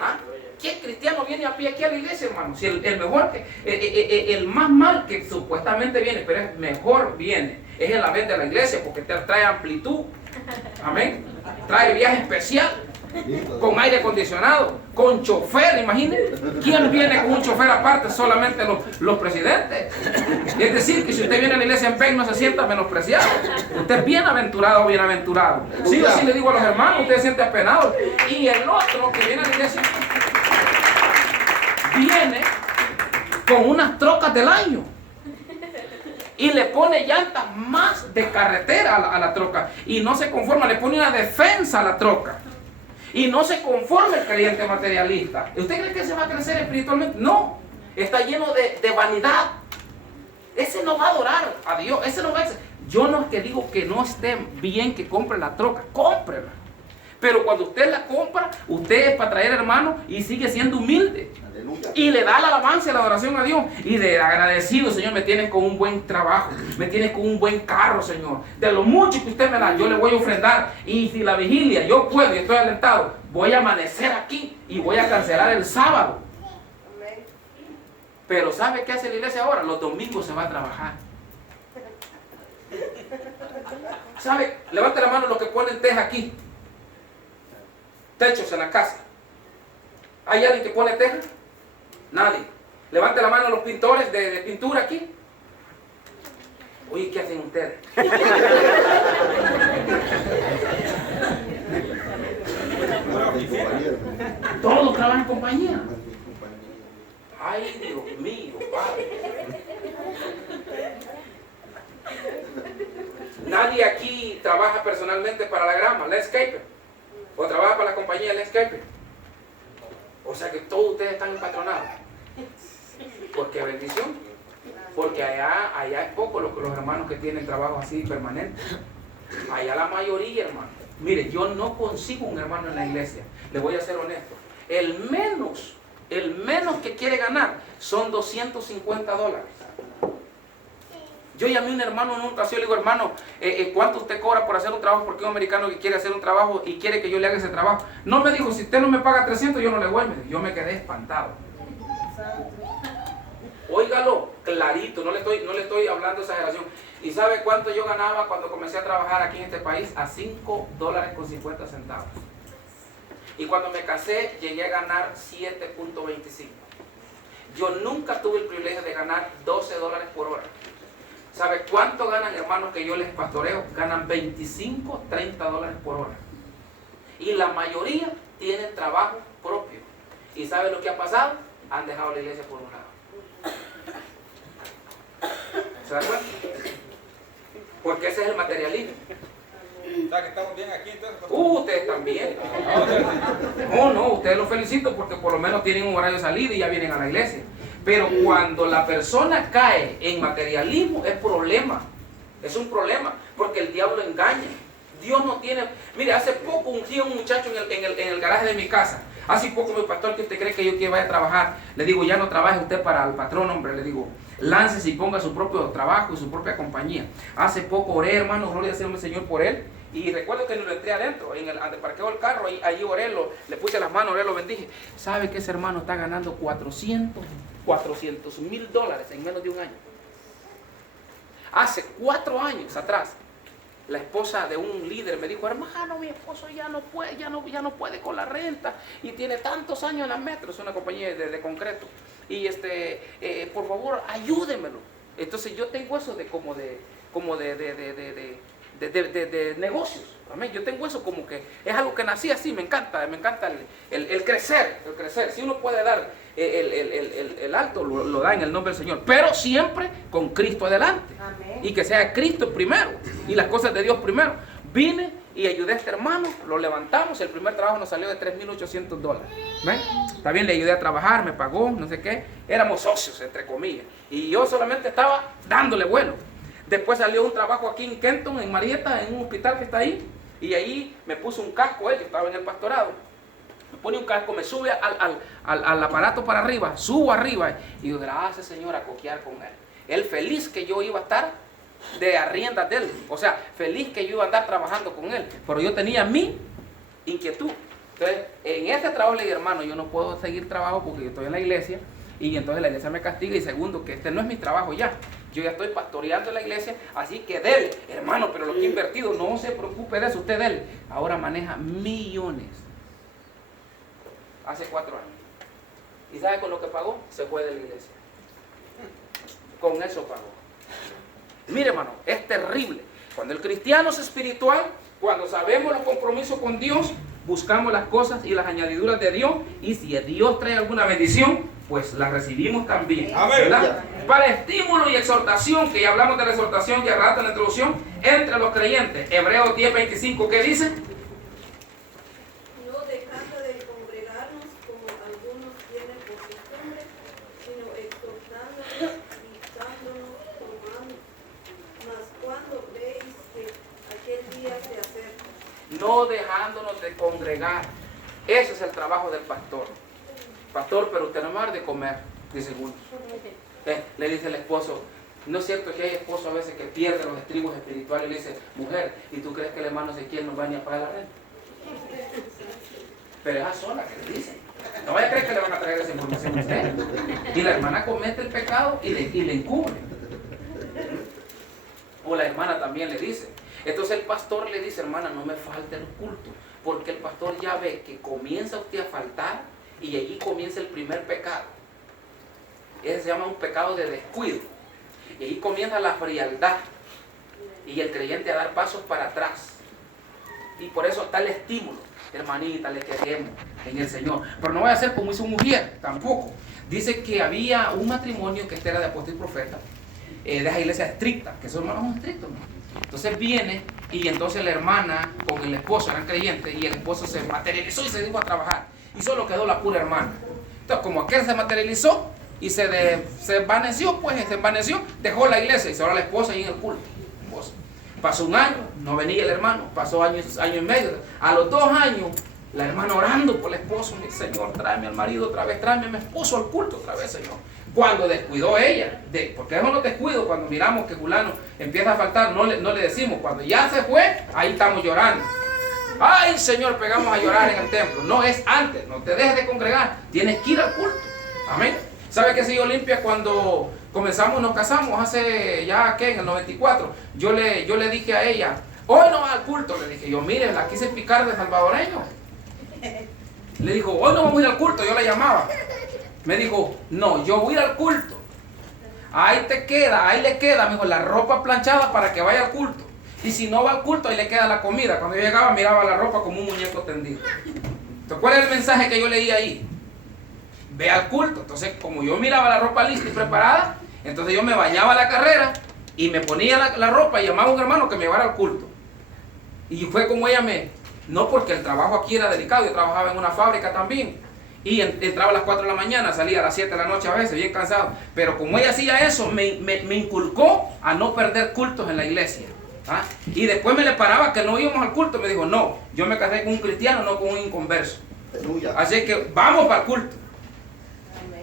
¿Ah? ¿Qué cristiano viene a pie aquí a la iglesia, hermano? Si el mejor, el más mal que supuestamente viene, pero es mejor viene, es en la vez de la iglesia, porque te trae amplitud. Amén. Trae viaje especial, con aire acondicionado, con chofer, imagínense. ¿Quién viene con un chofer aparte? Solamente los presidentes. Es decir, que si usted viene a la iglesia en PEN no se sienta menospreciado. Usted es bienaventurado o bienaventurado. Sí o sí le digo a los hermanos, usted se siente apenado. Y el otro que viene a la iglesia viene con unas trocas del año y le pone llantas más de carretera a la troca y no se conforma, le pone una defensa a la troca y no se conforma el creyente materialista. ¿Usted cree que se va a crecer espiritualmente? No, está lleno de vanidad. Ese no va a adorar a Dios, ese no va a... Yo no es que digo que no esté bien que compre la troca, cómprela. Pero cuando usted la compra, usted es para traer hermano y sigue siendo humilde. Aleluya. Y le da la alabanza y la adoración a Dios. Y de agradecido, Señor, me tienes con un buen trabajo. Me tienes con un buen carro, Señor. De lo mucho que usted me da, yo le voy a ofrendar. Y si la vigilia, yo puedo y estoy alentado, voy a amanecer aquí y voy a cancelar el sábado. Pero ¿sabe qué hace la iglesia ahora? Los domingos se va a trabajar. ¿Sabe? Levante la mano los que ponen teja aquí. Techos en la casa. ¿Hay alguien que pone teja? Nadie. Levante la mano los pintores de pintura aquí. Oye, ¿qué hacen ustedes? Todos trabajan en compañía. Ay, Dios mío, Padre. Nadie aquí trabaja personalmente para la grama, landscaper. O trabaja para la compañía landscaper. O sea que todos ustedes están empatronados. Porque bendición. Porque allá es poco los hermanos que tienen trabajo así permanente. Allá la mayoría, hermano. Mire, yo no consigo un hermano en la iglesia. Le voy a ser honesto. El menos el menos que quiere ganar son $250. Yo llamé a un hermano en una ocasión y le digo, hermano, ¿cuánto usted cobra por hacer un trabajo? Porque un americano que quiere hacer un trabajo y quiere que yo le haga ese trabajo. No, me dijo, si usted no me paga 300, yo no le voy. Yo me quedé espantado. Óigalo clarito, no le estoy hablando de exageración. ¿Y sabe cuánto yo ganaba cuando comencé a trabajar aquí en este país? A $5.50. Y cuando me casé, llegué a ganar 7.25. Yo nunca tuve el privilegio de ganar $12 por hora. ¿Sabe cuánto ganan hermanos que yo les pastoreo? Ganan 25, $30 por hora. Y la mayoría tienen trabajo propio. ¿Y sabe lo que ha pasado? Han dejado la iglesia por un lado. ¿Se da cuenta? Porque ese es el materialismo. O sea, que estamos bien aquí entonces. Ustedes también. No, ustedes los felicito porque por lo menos tienen un horario de salida y ya vienen a la iglesia. Pero cuando la persona cae en materialismo es problema. Es un problema porque el diablo engaña. Dios no tiene... Mire, hace poco ungí a un muchacho en el garaje de mi casa. Hace poco mi pastor, que usted cree que yo que vaya a trabajar, le digo, ya no trabaje usted para el patrón, hombre, le digo, láncese y ponga su propio trabajo y su propia compañía. Hace poco oré, hermano, gloria al Señor por él. Y recuerdo que lo entré adentro, donde parqueo el carro, ahí oré, le puse las manos, oré, lo bendije. ¿Sabe que ese hermano está ganando $400,000 en menos de un año? Hace 4 años atrás, la esposa de un líder me dijo, hermano, mi esposo ya no puede con la renta y tiene tantos años en la Metro, es una compañía de concreto. Y por favor, ayúdemelo. Entonces yo tengo eso de negocios. Amén. Yo tengo eso como que es algo que nací así, me encanta el crecer, Si uno puede dar el alto, lo da en el nombre del Señor, pero siempre con Cristo adelante. Amén. Y que sea Cristo primero y las cosas de Dios primero. Vine y ayudé a este hermano, lo levantamos, el primer trabajo nos salió de $3,800. ¿Ven? También le ayudé a trabajar, me pagó, no sé qué, éramos socios entre comillas, y yo solamente estaba dándole vuelo. Después salió un trabajo aquí en Kenton, en Marietta, en un hospital que está ahí, y ahí me puso un casco él, que estaba en el pastorado. Me pone un casco, me sube al aparato para arriba, subo arriba, y digo, gracias Señor, a coquear con él. Él feliz que yo iba a estar de arriendas de él, o sea, feliz que yo iba a andar trabajando con él, pero yo tenía mi inquietud. Entonces, en este trabajo le dije, hermano, yo no puedo seguir trabajo porque yo estoy en la iglesia, y entonces la iglesia me castiga, y segundo, que este no es mi trabajo ya. Yo ya estoy pastoreando la iglesia, así que dele, hermano, pero lo que he invertido, no se preocupe de eso, usted dele. Ahora maneja millones. Hace 4 años. ¿Y sabe con lo que pagó? Se fue de la iglesia. Con eso pagó. Mire, hermano, es terrible. Cuando el cristiano es espiritual, cuando sabemos los compromisos con Dios, buscamos las cosas y las añadiduras de Dios, y si Dios trae alguna bendición, pues la recibimos también. ¿Verdad? Para estímulo y exhortación, que ya hablamos de la exhortación ya rato en la introducción, entre los creyentes. Hebreos 10:25, ¿qué dice? No dejando de congregarnos como algunos tienen por costumbre, sino exhortándonos y dándonos por mano. Mas cuando veis que aquel día se acerca. No dejándonos de congregar. Ese es el trabajo del pastor. Pastor, pero usted no me va a dar de comer, dice uno. Le dice el esposo, ¿no es cierto que hay esposos a veces que pierden los estribos espirituales y le dice, mujer, ¿y tú crees que el hermano Ezequiel nos va a ni a pagar la renta? Pero es a sola que le dice. No vaya a creer que le van a traer esa información a usted. Y la hermana comete el pecado y le encubre. O la hermana también le dice. Entonces el pastor le dice, hermana, no me falte el culto, porque el pastor ya ve que comienza usted a faltar y allí comienza el primer pecado. Ese se llama un pecado de descuido. Y ahí comienza la frialdad y el creyente a dar pasos para atrás. Y por eso está el estímulo. Hermanita, le queremos en el Señor. Pero no voy a hacer como hizo mujer, tampoco. Dice que había un matrimonio que este era de apóstol y profeta, de esa iglesia estricta, que esos hermanos son estrictos, ¿no? Entonces viene y entonces la hermana con el esposo eran creyentes y el esposo se materializó y se dijo a trabajar. Y solo quedó la pura hermana. Entonces, como aquel se materializó y se desvaneció, dejó la iglesia y se ahora la esposa ahí en el culto. Pasó un año, no venía el hermano, pasó año y medio. A los 2 años, La hermana orando por el esposo, mi Señor, tráeme al marido otra vez, tráeme a mi esposo al culto otra vez, Señor. Cuando descuidó ella, porque eso no descuido, cuando miramos que fulano empieza a faltar, no le decimos, cuando ya se fue, ahí estamos llorando. Ay, Señor, pegamos a llorar en el templo. No es antes, no te dejes de congregar, tienes que ir al culto. Amén. ¿Sabe qué sigue Olimpia? Cuando comenzamos, nos casamos hace ya, ¿qué? En el 94, yo le dije a ella, hoy no vas al culto, le dije yo, mire, la quise picar de salvadoreño. Le dijo, hoy no vamos a ir al culto, yo la llamaba. Me dijo, no, yo voy a ir al culto. Ahí te queda, ahí le queda, me dijo, la ropa planchada para que vaya al culto. Y si no va al culto, ahí le queda la comida. Cuando yo llegaba, miraba la ropa como un muñeco tendido. Entonces, ¿cuál es el mensaje que yo leí ahí? Ve al culto. Entonces, como yo miraba la ropa lista y preparada, entonces yo me bañaba a la carrera y me ponía la ropa y llamaba a un hermano que me llevara al culto. Y fue como ella no, porque el trabajo aquí era delicado, yo trabajaba en una fábrica también. Y entraba a las 4 de la mañana, salía a las 7 de la noche a veces, bien cansado. Pero como ella hacía eso, me inculcó a no perder cultos en la iglesia. ¿Ah? Y después me le paraba que no íbamos al culto. Me dijo, no, yo me casé con un cristiano, no con un inconverso. Aleluya. Así que vamos para el culto.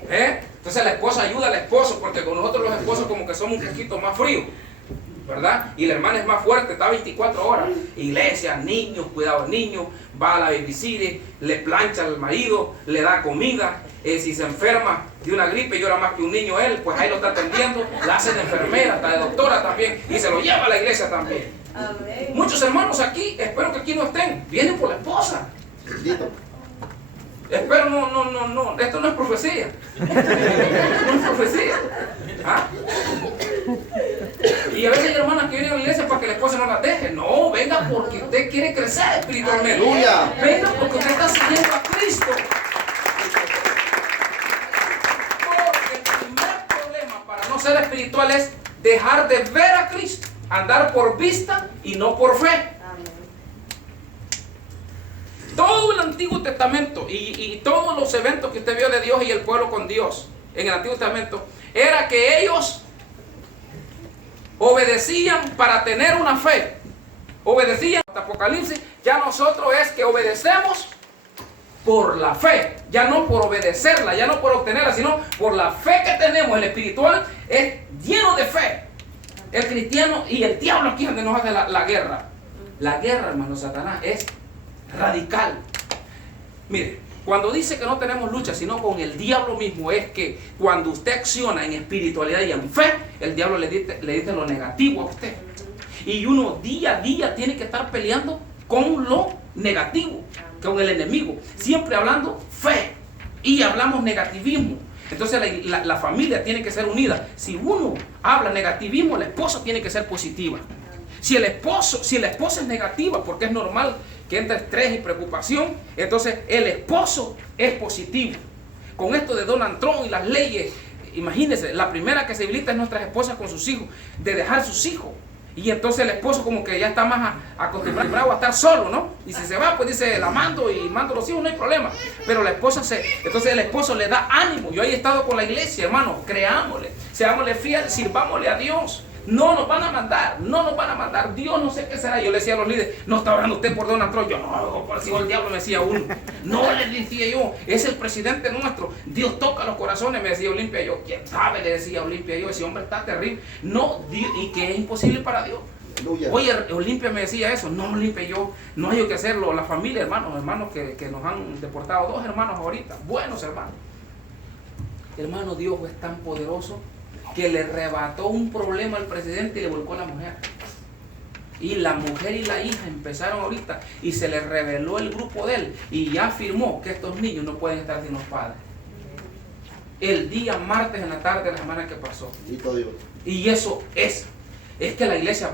Entonces la esposa ayuda al esposo, porque con nosotros los esposos como que somos un poquito más fríos, ¿verdad? Y la hermana es más fuerte, está 24 horas. Iglesia, niños, cuidado niños, va a la babysitter, le plancha al marido, le da comida. Si se enferma de una gripe, llora más que un niño él, pues ahí lo está atendiendo, la hace de enfermera, está de doctora también, y se lo lleva a la iglesia también. Amén. Muchos hermanos aquí, espero que aquí no estén, vienen por la esposa. Espero no, esto no es profecía. No es profecía. ¿Ah? Y a veces hay hermanas que vienen a la iglesia para que la esposa no las deje. No, venga porque usted quiere crecer espiritualmente. ¡Aleluya! Venga porque usted está siguiendo a Cristo. Porque el primer problema para no ser espiritual es dejar de ver a Cristo. Andar por vista y no por fe. Todo el Antiguo Testamento y todos los eventos que usted vio de Dios y el pueblo con Dios en el Antiguo Testamento era que ellos obedecían para tener una fe. Obedecían hasta Apocalipsis. Ya nosotros es que obedecemos por la fe, ya no por obedecerla, ya no por obtenerla, sino por la fe que tenemos. El espiritual es lleno de fe. El cristiano y el diablo aquí es donde nos hace la guerra. La guerra, hermano, Satanás es radical. Mire, cuando dice que no tenemos lucha sino con el diablo mismo, es que cuando usted acciona en espiritualidad y en fe, el diablo le dice lo negativo a usted. Y uno día a día tiene que estar peleando con lo negativo, con el enemigo, siempre hablando fe y hablamos negativismo. Entonces la familia tiene que ser unida. Si uno habla negativismo, la esposa tiene que ser positiva. Si la esposa es negativa, porque es normal que entre estrés y preocupación, entonces el esposo es positivo. Con esto de Donald Trump y las leyes, imagínense, la primera que se habilita es nuestras esposas con sus hijos, de dejar sus hijos. Y entonces el esposo como que ya está más acostumbrado a estar solo, ¿no? Y si se va, pues dice, la mando y mando a los hijos, no hay problema. Pero la esposa entonces el esposo le da ánimo. Yo he estado con la iglesia, hermano, creámosle, seámosle fieles, sirvámosle a Dios. No nos van a mandar, Dios no sé qué será. Yo le decía a los líderes, no está orando usted por Donald Trump. Yo no, por si el diablo me decía uno. No, le decía yo, es el presidente nuestro. Dios toca los corazones, me decía Olimpia. Yo, ¿quién sabe? Le decía Olimpia. Yo, ese hombre está terrible. No, y que es imposible para Dios. Oye, Olimpia me decía eso. No, Olimpia, yo no hay que hacerlo. La familia, hermanos que nos han deportado, 2 hermanos ahorita, buenos hermanos. Hermano, Dios es tan poderoso que le arrebató un problema al presidente y le volcó a la mujer. Y la mujer y la hija empezaron ahorita y se le reveló el grupo de él y ya afirmó que estos niños no pueden estar sin los padres. El día martes en la tarde de la semana que pasó. Y eso es que la iglesia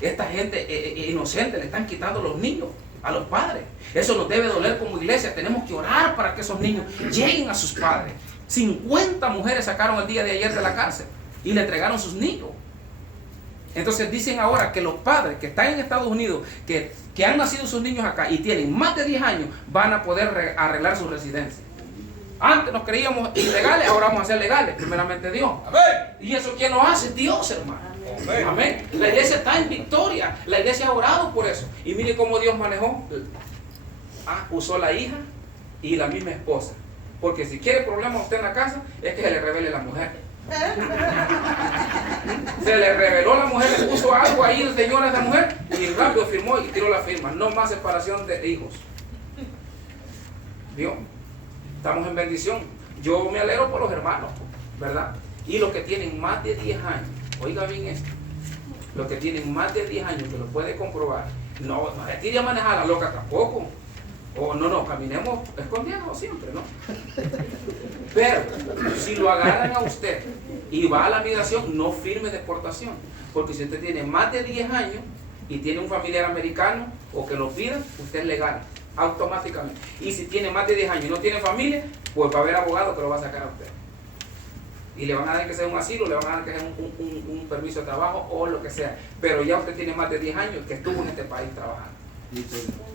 esta gente inocente le están quitando los niños a los padres. Eso nos debe doler como iglesia. Tenemos que orar para que esos niños lleguen a sus padres. 50 mujeres sacaron el día de ayer de la cárcel y le entregaron sus niños. Entonces dicen ahora que los padres que están en Estados Unidos, que han nacido sus niños acá y tienen más de 10 años, van a poder arreglar su residencia. Antes nos creíamos ilegales, ahora vamos a ser legales, primeramente Dios. Amén. ¿Y eso quién lo hace? Dios, hermano. Amén. Amén. La iglesia está en victoria, la iglesia ha orado por eso. Y mire cómo Dios manejó usó la hija y la misma esposa. Porque si quiere problemas usted en la casa, es que se le revele la mujer. Se le reveló la mujer, le puso algo ahí el señor a esa mujer y rápido firmó y tiró la firma. No más separación de hijos. ¿Vio? Estamos en bendición. Yo me alegro por los hermanos, ¿verdad? Y los que tienen más de 10 años, oiga bien esto, los que tienen más de 10 años que lo puede comprobar, no se tire a manejar a la loca tampoco. O no, caminemos escondidos siempre, ¿no? Pero si lo agarran a usted y va a la migración, no firme deportación. Porque si usted tiene más de 10 años y tiene un familiar americano o que lo pida, usted es legal, automáticamente. Y si tiene más de 10 años y no tiene familia, pues va a haber abogado que lo va a sacar a usted. Y le van a dar que sea un asilo, le van a dar que sea un permiso de trabajo o lo que sea. Pero ya usted tiene más de 10 años que estuvo en este país trabajando.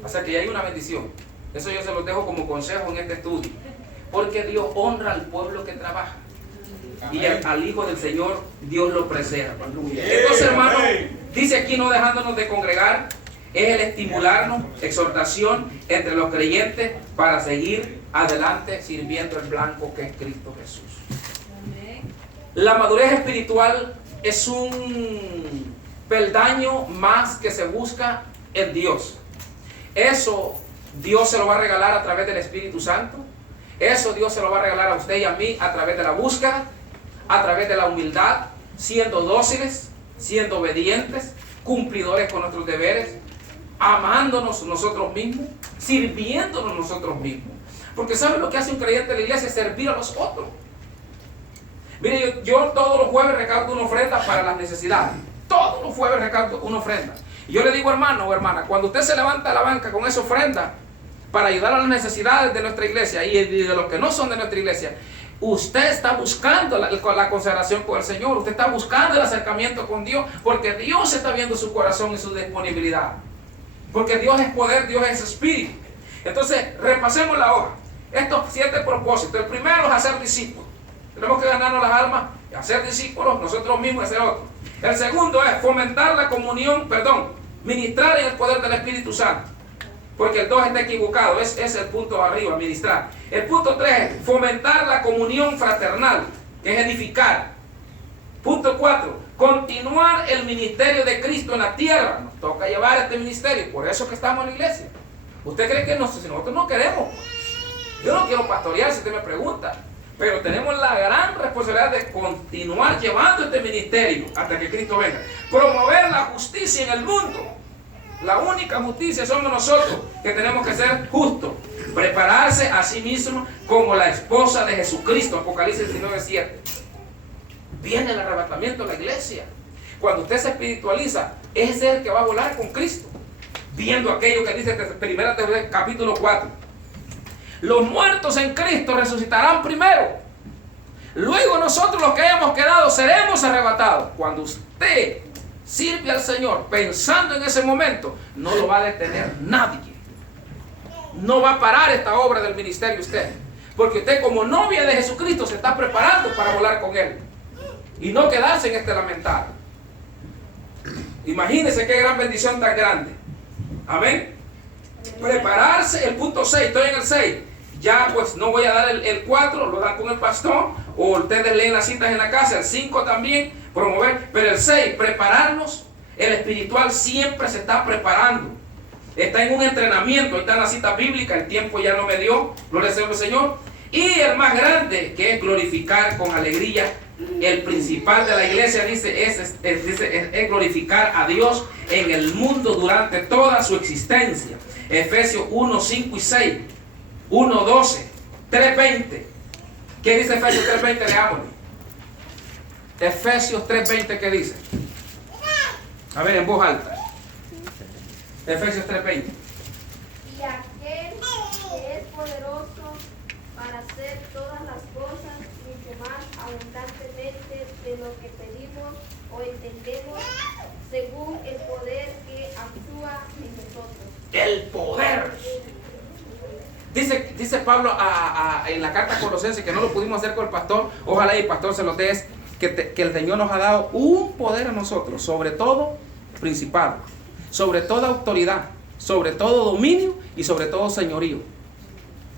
O sea que ya hay una bendición. Eso yo se los dejo como consejo en este estudio. Porque Dios honra al pueblo que trabaja. Y al Hijo del Señor Dios lo preserva. Entonces, hermano, dice aquí, no dejándonos de congregar, es el estimularnos, exhortación entre los creyentes para seguir adelante sirviendo el blanco que es Cristo Jesús. La madurez espiritual es un peldaño más que se busca en Dios. Eso Dios se lo va a regalar a través del Espíritu Santo. Eso Dios se lo va a regalar a usted y a mí a través de la búsqueda, a través de la humildad, siendo dóciles, siendo obedientes, cumplidores con nuestros deberes, amándonos nosotros mismos, sirviéndonos nosotros mismos. Porque ¿saben lo que hace un creyente en la iglesia? Servir a los otros. Mire, yo todos los jueves recaudo una ofrenda para las necesidades. Todos los jueves recaudo una ofrenda. Y yo le digo, hermano o hermana, cuando usted se levanta a la banca con esa ofrenda para ayudar a las necesidades de nuestra iglesia y de los que no son de nuestra iglesia, usted está buscando la consagración con el Señor. Usted está buscando el acercamiento con Dios, porque Dios está viendo su corazón y su disponibilidad. Porque Dios es poder, Dios es espíritu. Entonces, repasemos la hoja. Estos 7 propósitos. El primero es hacer discípulos. Tenemos que ganarnos las almas, hacer discípulos nosotros mismos y hacer otros. El segundo es fomentar la comunión, ministrar en el poder del Espíritu Santo. Porque el 2 está equivocado, es el punto arriba, ministrar. El punto 3 es fomentar la comunión fraternal, que es edificar. Punto 4, continuar el ministerio de Cristo en la tierra. Nos toca llevar este ministerio, por eso que estamos en la iglesia. ¿Usted cree que nosotros no queremos? Yo no quiero pastorear si usted me pregunta. Pero tenemos la gran responsabilidad de continuar llevando este ministerio hasta que Cristo venga. Promover la justicia en el mundo. La única justicia somos nosotros, que tenemos que ser justos. Prepararse a sí mismo como la esposa de Jesucristo. Apocalipsis 19:7. Viene el arrebatamiento de la iglesia. Cuando usted se espiritualiza, es el que va a volar con Cristo. Viendo aquello que dice 1 Tesalonicenses capítulo 4. Los muertos en Cristo resucitarán primero. Luego nosotros los que hayamos quedado seremos arrebatados. Cuando usted sirve al Señor pensando en ese momento, no lo va a detener nadie. No va a parar esta obra del ministerio usted. Porque usted como novia de Jesucristo se está preparando para volar con Él. Y no quedarse en este lamentable. Imagínense qué gran bendición tan grande. Amén. Prepararse, el punto 6, estoy en el 6. Ya pues no voy a dar el 4, lo dan con el pastor, o ustedes leen las citas en la casa. El 5 también, promover, pero el 6, prepararnos. El espiritual siempre se está preparando, está en un entrenamiento. Ahí está en la cita bíblica, el tiempo ya no me dio, gloria al Señor. Y el más grande, que es glorificar con alegría. El principal de la iglesia dice es glorificar a Dios en el mundo durante toda su existencia. Efesios 1, 5 y 6, 1, 12, 3, 20. ¿Qué dice Efesios 3, 20? Leámoslo. Efesios 3, 20, ¿qué dice? A ver, en voz alta. Efesios 3, 20. Y aquel que es poderoso para hacer todas las cosas mucho más abundantemente de lo que pedimos o entendemos, según el poder que actúa en nosotros. El poder. Dice Pablo en la carta a Colosenses, que no lo pudimos hacer con el pastor, ojalá y el pastor se lo dé, que el Señor nos ha dado un poder a nosotros, sobre todo principado, sobre toda autoridad, sobre todo dominio y sobre todo señorío.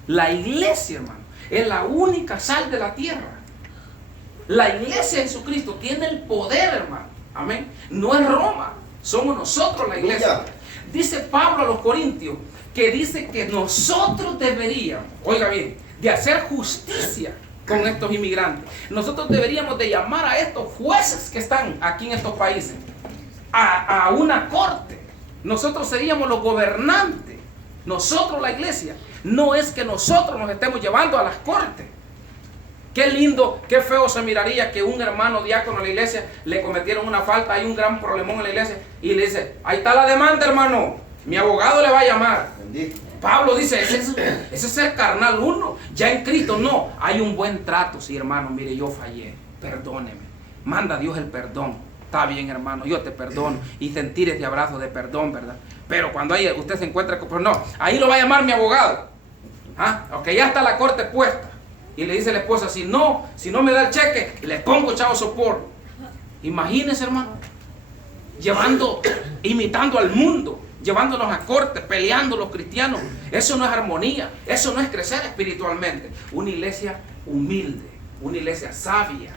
La iglesia, hermano, es la única sal de la tierra. La iglesia de Jesucristo tiene el poder, hermano. Amén. No es Roma, somos nosotros la iglesia. Dice Pablo a los Corintios que dice que nosotros deberíamos, oiga bien, de hacer justicia con estos inmigrantes. Nosotros deberíamos de llamar a estos jueces que están aquí en estos países a una corte. Nosotros seríamos los gobernantes. Nosotros la iglesia. No es que nosotros nos estemos llevando a las cortes. Qué lindo, qué feo se miraría que un hermano diácono en la iglesia le cometieron una falta, hay un gran problemón en la iglesia y le dice, ahí está la demanda, hermano, mi abogado le va a llamar. Bendito. Pablo dice, ese es ser carnal uno, ya en Cristo no, hay un buen trato. Sí, hermano, mire, yo fallé, perdóneme, manda Dios el perdón. Está bien, hermano, yo te perdono y sentir ese abrazo de perdón, ¿verdad? Pero cuando usted se encuentra con, pues no, ahí lo va a llamar mi abogado. Ok, ya está la corte puesta. Y le dice la esposa, si no me da el cheque, le pongo chavo sopor. Imagínense, hermano, imitando al mundo, llevándonos a corte, peleando los cristianos. Eso no es armonía, eso no es crecer espiritualmente. Una iglesia humilde, una iglesia sabia,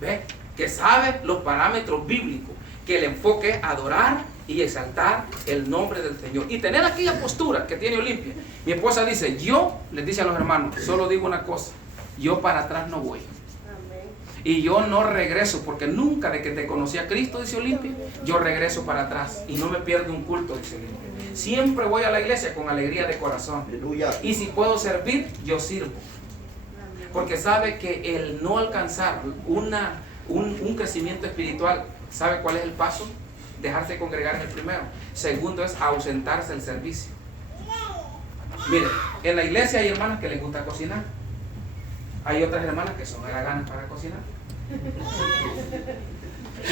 ¿ves? Que sabe los parámetros bíblicos, que el enfoque es adorar y exaltar el nombre del Señor. Y tener aquella postura que tiene Olimpia. Mi esposa dice, yo, les dice a los hermanos, solo digo una cosa, yo para atrás no voy. Y yo no regreso, porque nunca de que te conocí a Cristo, dice Olimpia, yo regreso para atrás y no me pierdo un culto, dice Olimpia. Siempre voy a la iglesia con alegría de corazón. Aleluya. Y si puedo servir, yo sirvo. Porque sabe que el no alcanzar un crecimiento espiritual, ¿sabe cuál es el paso? Dejarse congregar es el primero. Segundo es ausentarse del servicio. Mire, en la iglesia hay hermanas que les gusta cocinar. Hay otras hermanas que son haraganas para cocinar.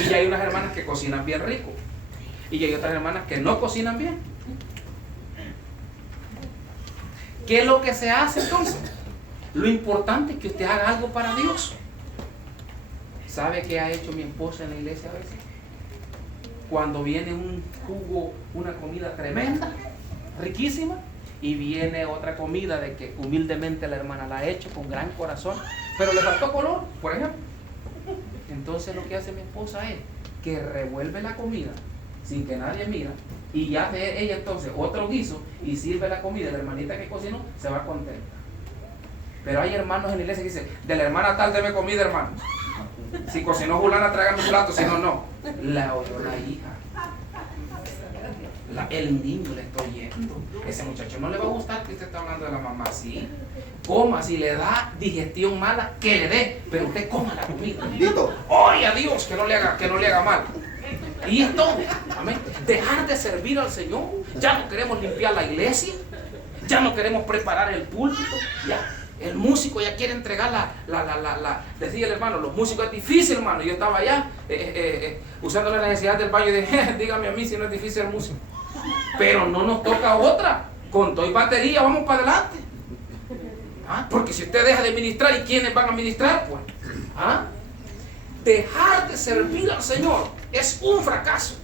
Y hay unas hermanas que cocinan bien rico. Y hay otras hermanas que no cocinan bien. ¿Qué es lo que se hace entonces? Lo importante es que usted haga algo para Dios. ¿Sabe qué ha hecho mi esposa en la iglesia a veces? Cuando viene un jugo, una comida tremenda, riquísima, y viene otra comida de que humildemente la hermana la ha hecho con gran corazón, pero le faltó color, por ejemplo. Entonces lo que hace mi esposa es que revuelve la comida sin que nadie mira, y ya hace ella entonces otro guiso y sirve la comida. La hermanita que cocinó se va contenta. Pero hay hermanos en la iglesia que dicen, de la hermana tal deme comida, hermano. Si cocinó fulana, tráigame un plato, si no, no. La oyó la hija. El niño le está oyendo. Ese muchacho no le va a gustar que usted está hablando de la mamá así. Coma, si le da digestión mala, que le dé, pero usted coma la comida. Oye a Dios que no le haga mal. Y es todo. Amén. Dejar de servir al Señor. Ya no queremos limpiar la iglesia. Ya no queremos preparar el púlpito. Ya. El músico ya quiere entregar decía el hermano, los músicos es difícil, hermano. Yo estaba allá usando la necesidad del baño y dije, dígame a mí si no es difícil el músico. Pero no nos toca otra. Con todo y batería vamos para adelante. Porque si usted deja de ministrar, ¿y quiénes van a ministrar? Pues, dejar de servir al Señor es un fracaso.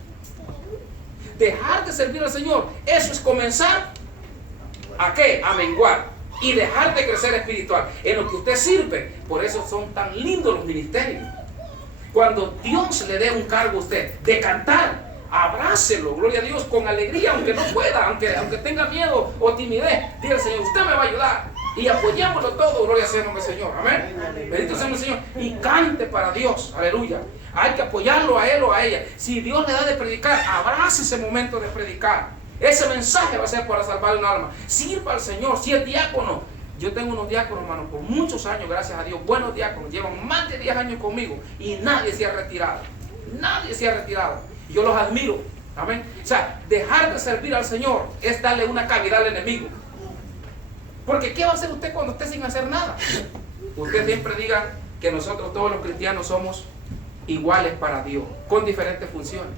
Dejar de servir al Señor, eso es comenzar ¿a qué? A menguar. Y dejar de crecer espiritual en lo que usted sirve. Por eso son tan lindos los ministerios. Cuando Dios le dé un cargo a usted de cantar, abrácelo, gloria a Dios, con alegría, aunque no pueda, aunque tenga miedo o timidez. Dígale, Señor, usted me va a ayudar. Y apoyémoslo todo, gloria sea el nombre del Señor. Amén. Bendito sea el Señor. Y cante para Dios, aleluya. Hay que apoyarlo a él o a ella. Si Dios le da de predicar, abrace ese momento de predicar. Ese mensaje va a ser para salvar un alma. Sirva al Señor. Si es diácono, yo tengo unos diáconos, hermano, por muchos años, gracias a Dios, buenos diáconos, llevan más de 10 años conmigo y nadie se ha retirado. Nadie se ha retirado. Yo los admiro. Amén. O sea, dejar de servir al Señor es darle una cavidad al enemigo. Porque ¿qué va a hacer usted cuando esté sin hacer nada? Usted siempre diga que nosotros todos los cristianos somos iguales para Dios, con diferentes funciones.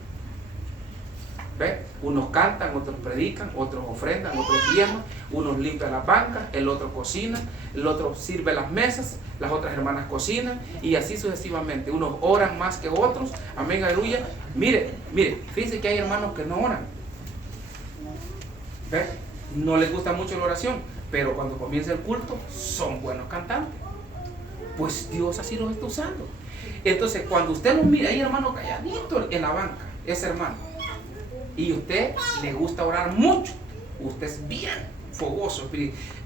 ¿Ve? Unos cantan, otros predican, otros ofrendan, otros diezman, unos limpian las bancas, el otro cocina, el otro sirve las mesas, las otras hermanas cocinan y así sucesivamente. Unos oran más que otros, amén, aleluya. Mire, fíjense que hay hermanos que no oran. ¿Ve? No les gusta mucho la oración, pero cuando comienza el culto son buenos cantantes. Pues Dios así los está usando. Entonces cuando usted los mira, hay hermano calladito en la banca, ese hermano, y usted le gusta orar mucho, usted es bien fogoso,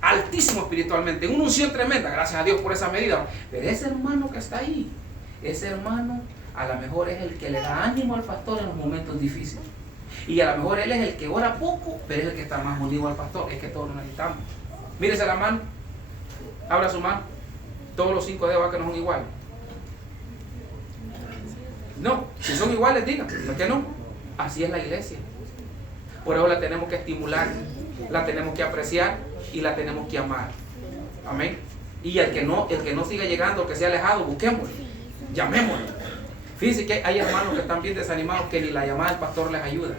altísimo espiritualmente, una unción tremenda, gracias a Dios por esa medida. Pero ese hermano que está ahí, ese hermano a lo mejor es el que le da ánimo al pastor en los momentos difíciles. Y a lo mejor él es el que ora poco, pero es el que está más unido al pastor. Es que todos lo necesitamos. Mírese la mano, abra su mano. Todos los 5 dedos que no son iguales. No, si son iguales, digan, ¿por qué no? Así es la iglesia. Por eso la tenemos que estimular, la tenemos que apreciar y la tenemos que amar. Amén. Y el que no siga llegando, que sea alejado, busquémoslo, llamémoslo. Fíjense que hay hermanos que están bien desanimados que ni la llamada del pastor les ayuda.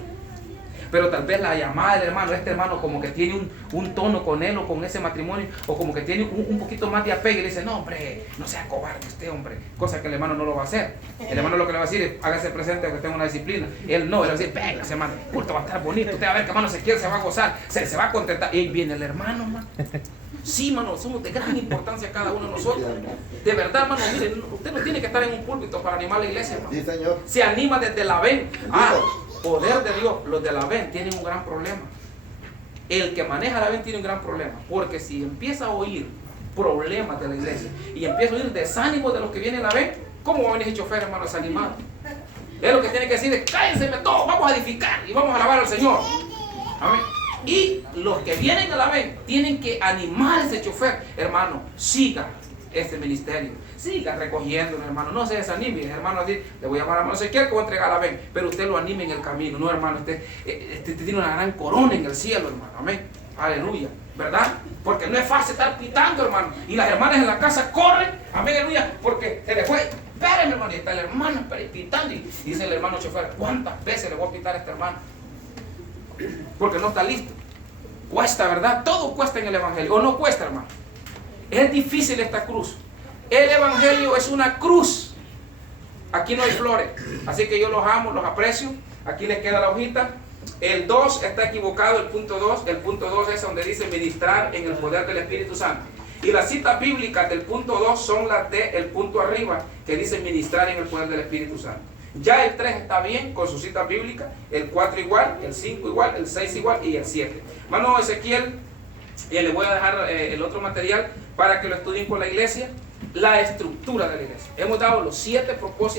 Pero tal vez la llamada del hermano, este hermano como que tiene un tono con él o con ese matrimonio, o como que tiene un poquito más de apego y le dice, no hombre, no sea cobarde usted, hombre. Cosa que el hermano no lo va a hacer. El hermano lo que le va a decir es, hágase presente que tenga una disciplina. Él no, él va a decir, venga hermano, el culto va a estar bonito, usted va a ver que hermano se quiere, se va a gozar, se va a contentar. Y ahí viene el hermano, hermano. Sí, hermano, somos de gran importancia cada uno de nosotros. De verdad, hermano, mire, usted no tiene que estar en un púlpito para animar a la iglesia, hermano. Sí, Señor. Se anima desde la ven. Poder de Dios. Los de la ven tienen un gran problema. El que maneja la ven tiene un gran problema. Porque si empieza a oír problemas de la iglesia y empieza a oír desánimo de los que vienen a la ven, ¿cómo va a venir el chofer, hermano, desanimado? Es lo que tiene que decir es, cállense todos, vamos a edificar y vamos a alabar al Señor. Amén. Y los que vienen a la ven tienen que animar a ese chofer. Hermano, siga este ministerio, siga recogiendo, hermano, no se desanime, hermano, le voy a llamar a hermano Ezequiel que voy a entregar la ven, pero usted lo anime en el camino, no, hermano, usted tiene una gran corona en el cielo, hermano, amén, aleluya, ¿verdad? Porque no es fácil estar pitando, hermano, y las hermanas en la casa corren, amén, aleluya, porque se le fue, espérenme, hermano, y está el hermano pitando, y dice el hermano chofer, ¿cuántas veces le voy a pitar a este hermano? Porque no está listo. Cuesta, ¿verdad? Todo cuesta en el evangelio, o no cuesta, hermano. Es difícil esta cruz. El evangelio es una cruz. Aquí no hay flores. Así que yo los amo, los aprecio. Aquí les queda la hojita. El 2 está equivocado, el punto 2. El punto 2 es donde dice ministrar en el poder del Espíritu Santo. Y las citas bíblicas del punto 2 son las del punto arriba, que dice ministrar en el poder del Espíritu Santo. Ya el 3 está bien con su cita bíblica, el 4 igual, el 5 igual, el 6 igual y el 7. Hermano Ezequiel, les voy a dejar el otro material para que lo estudien con la iglesia, la estructura de la iglesia. Hemos dado los 7 propósitos.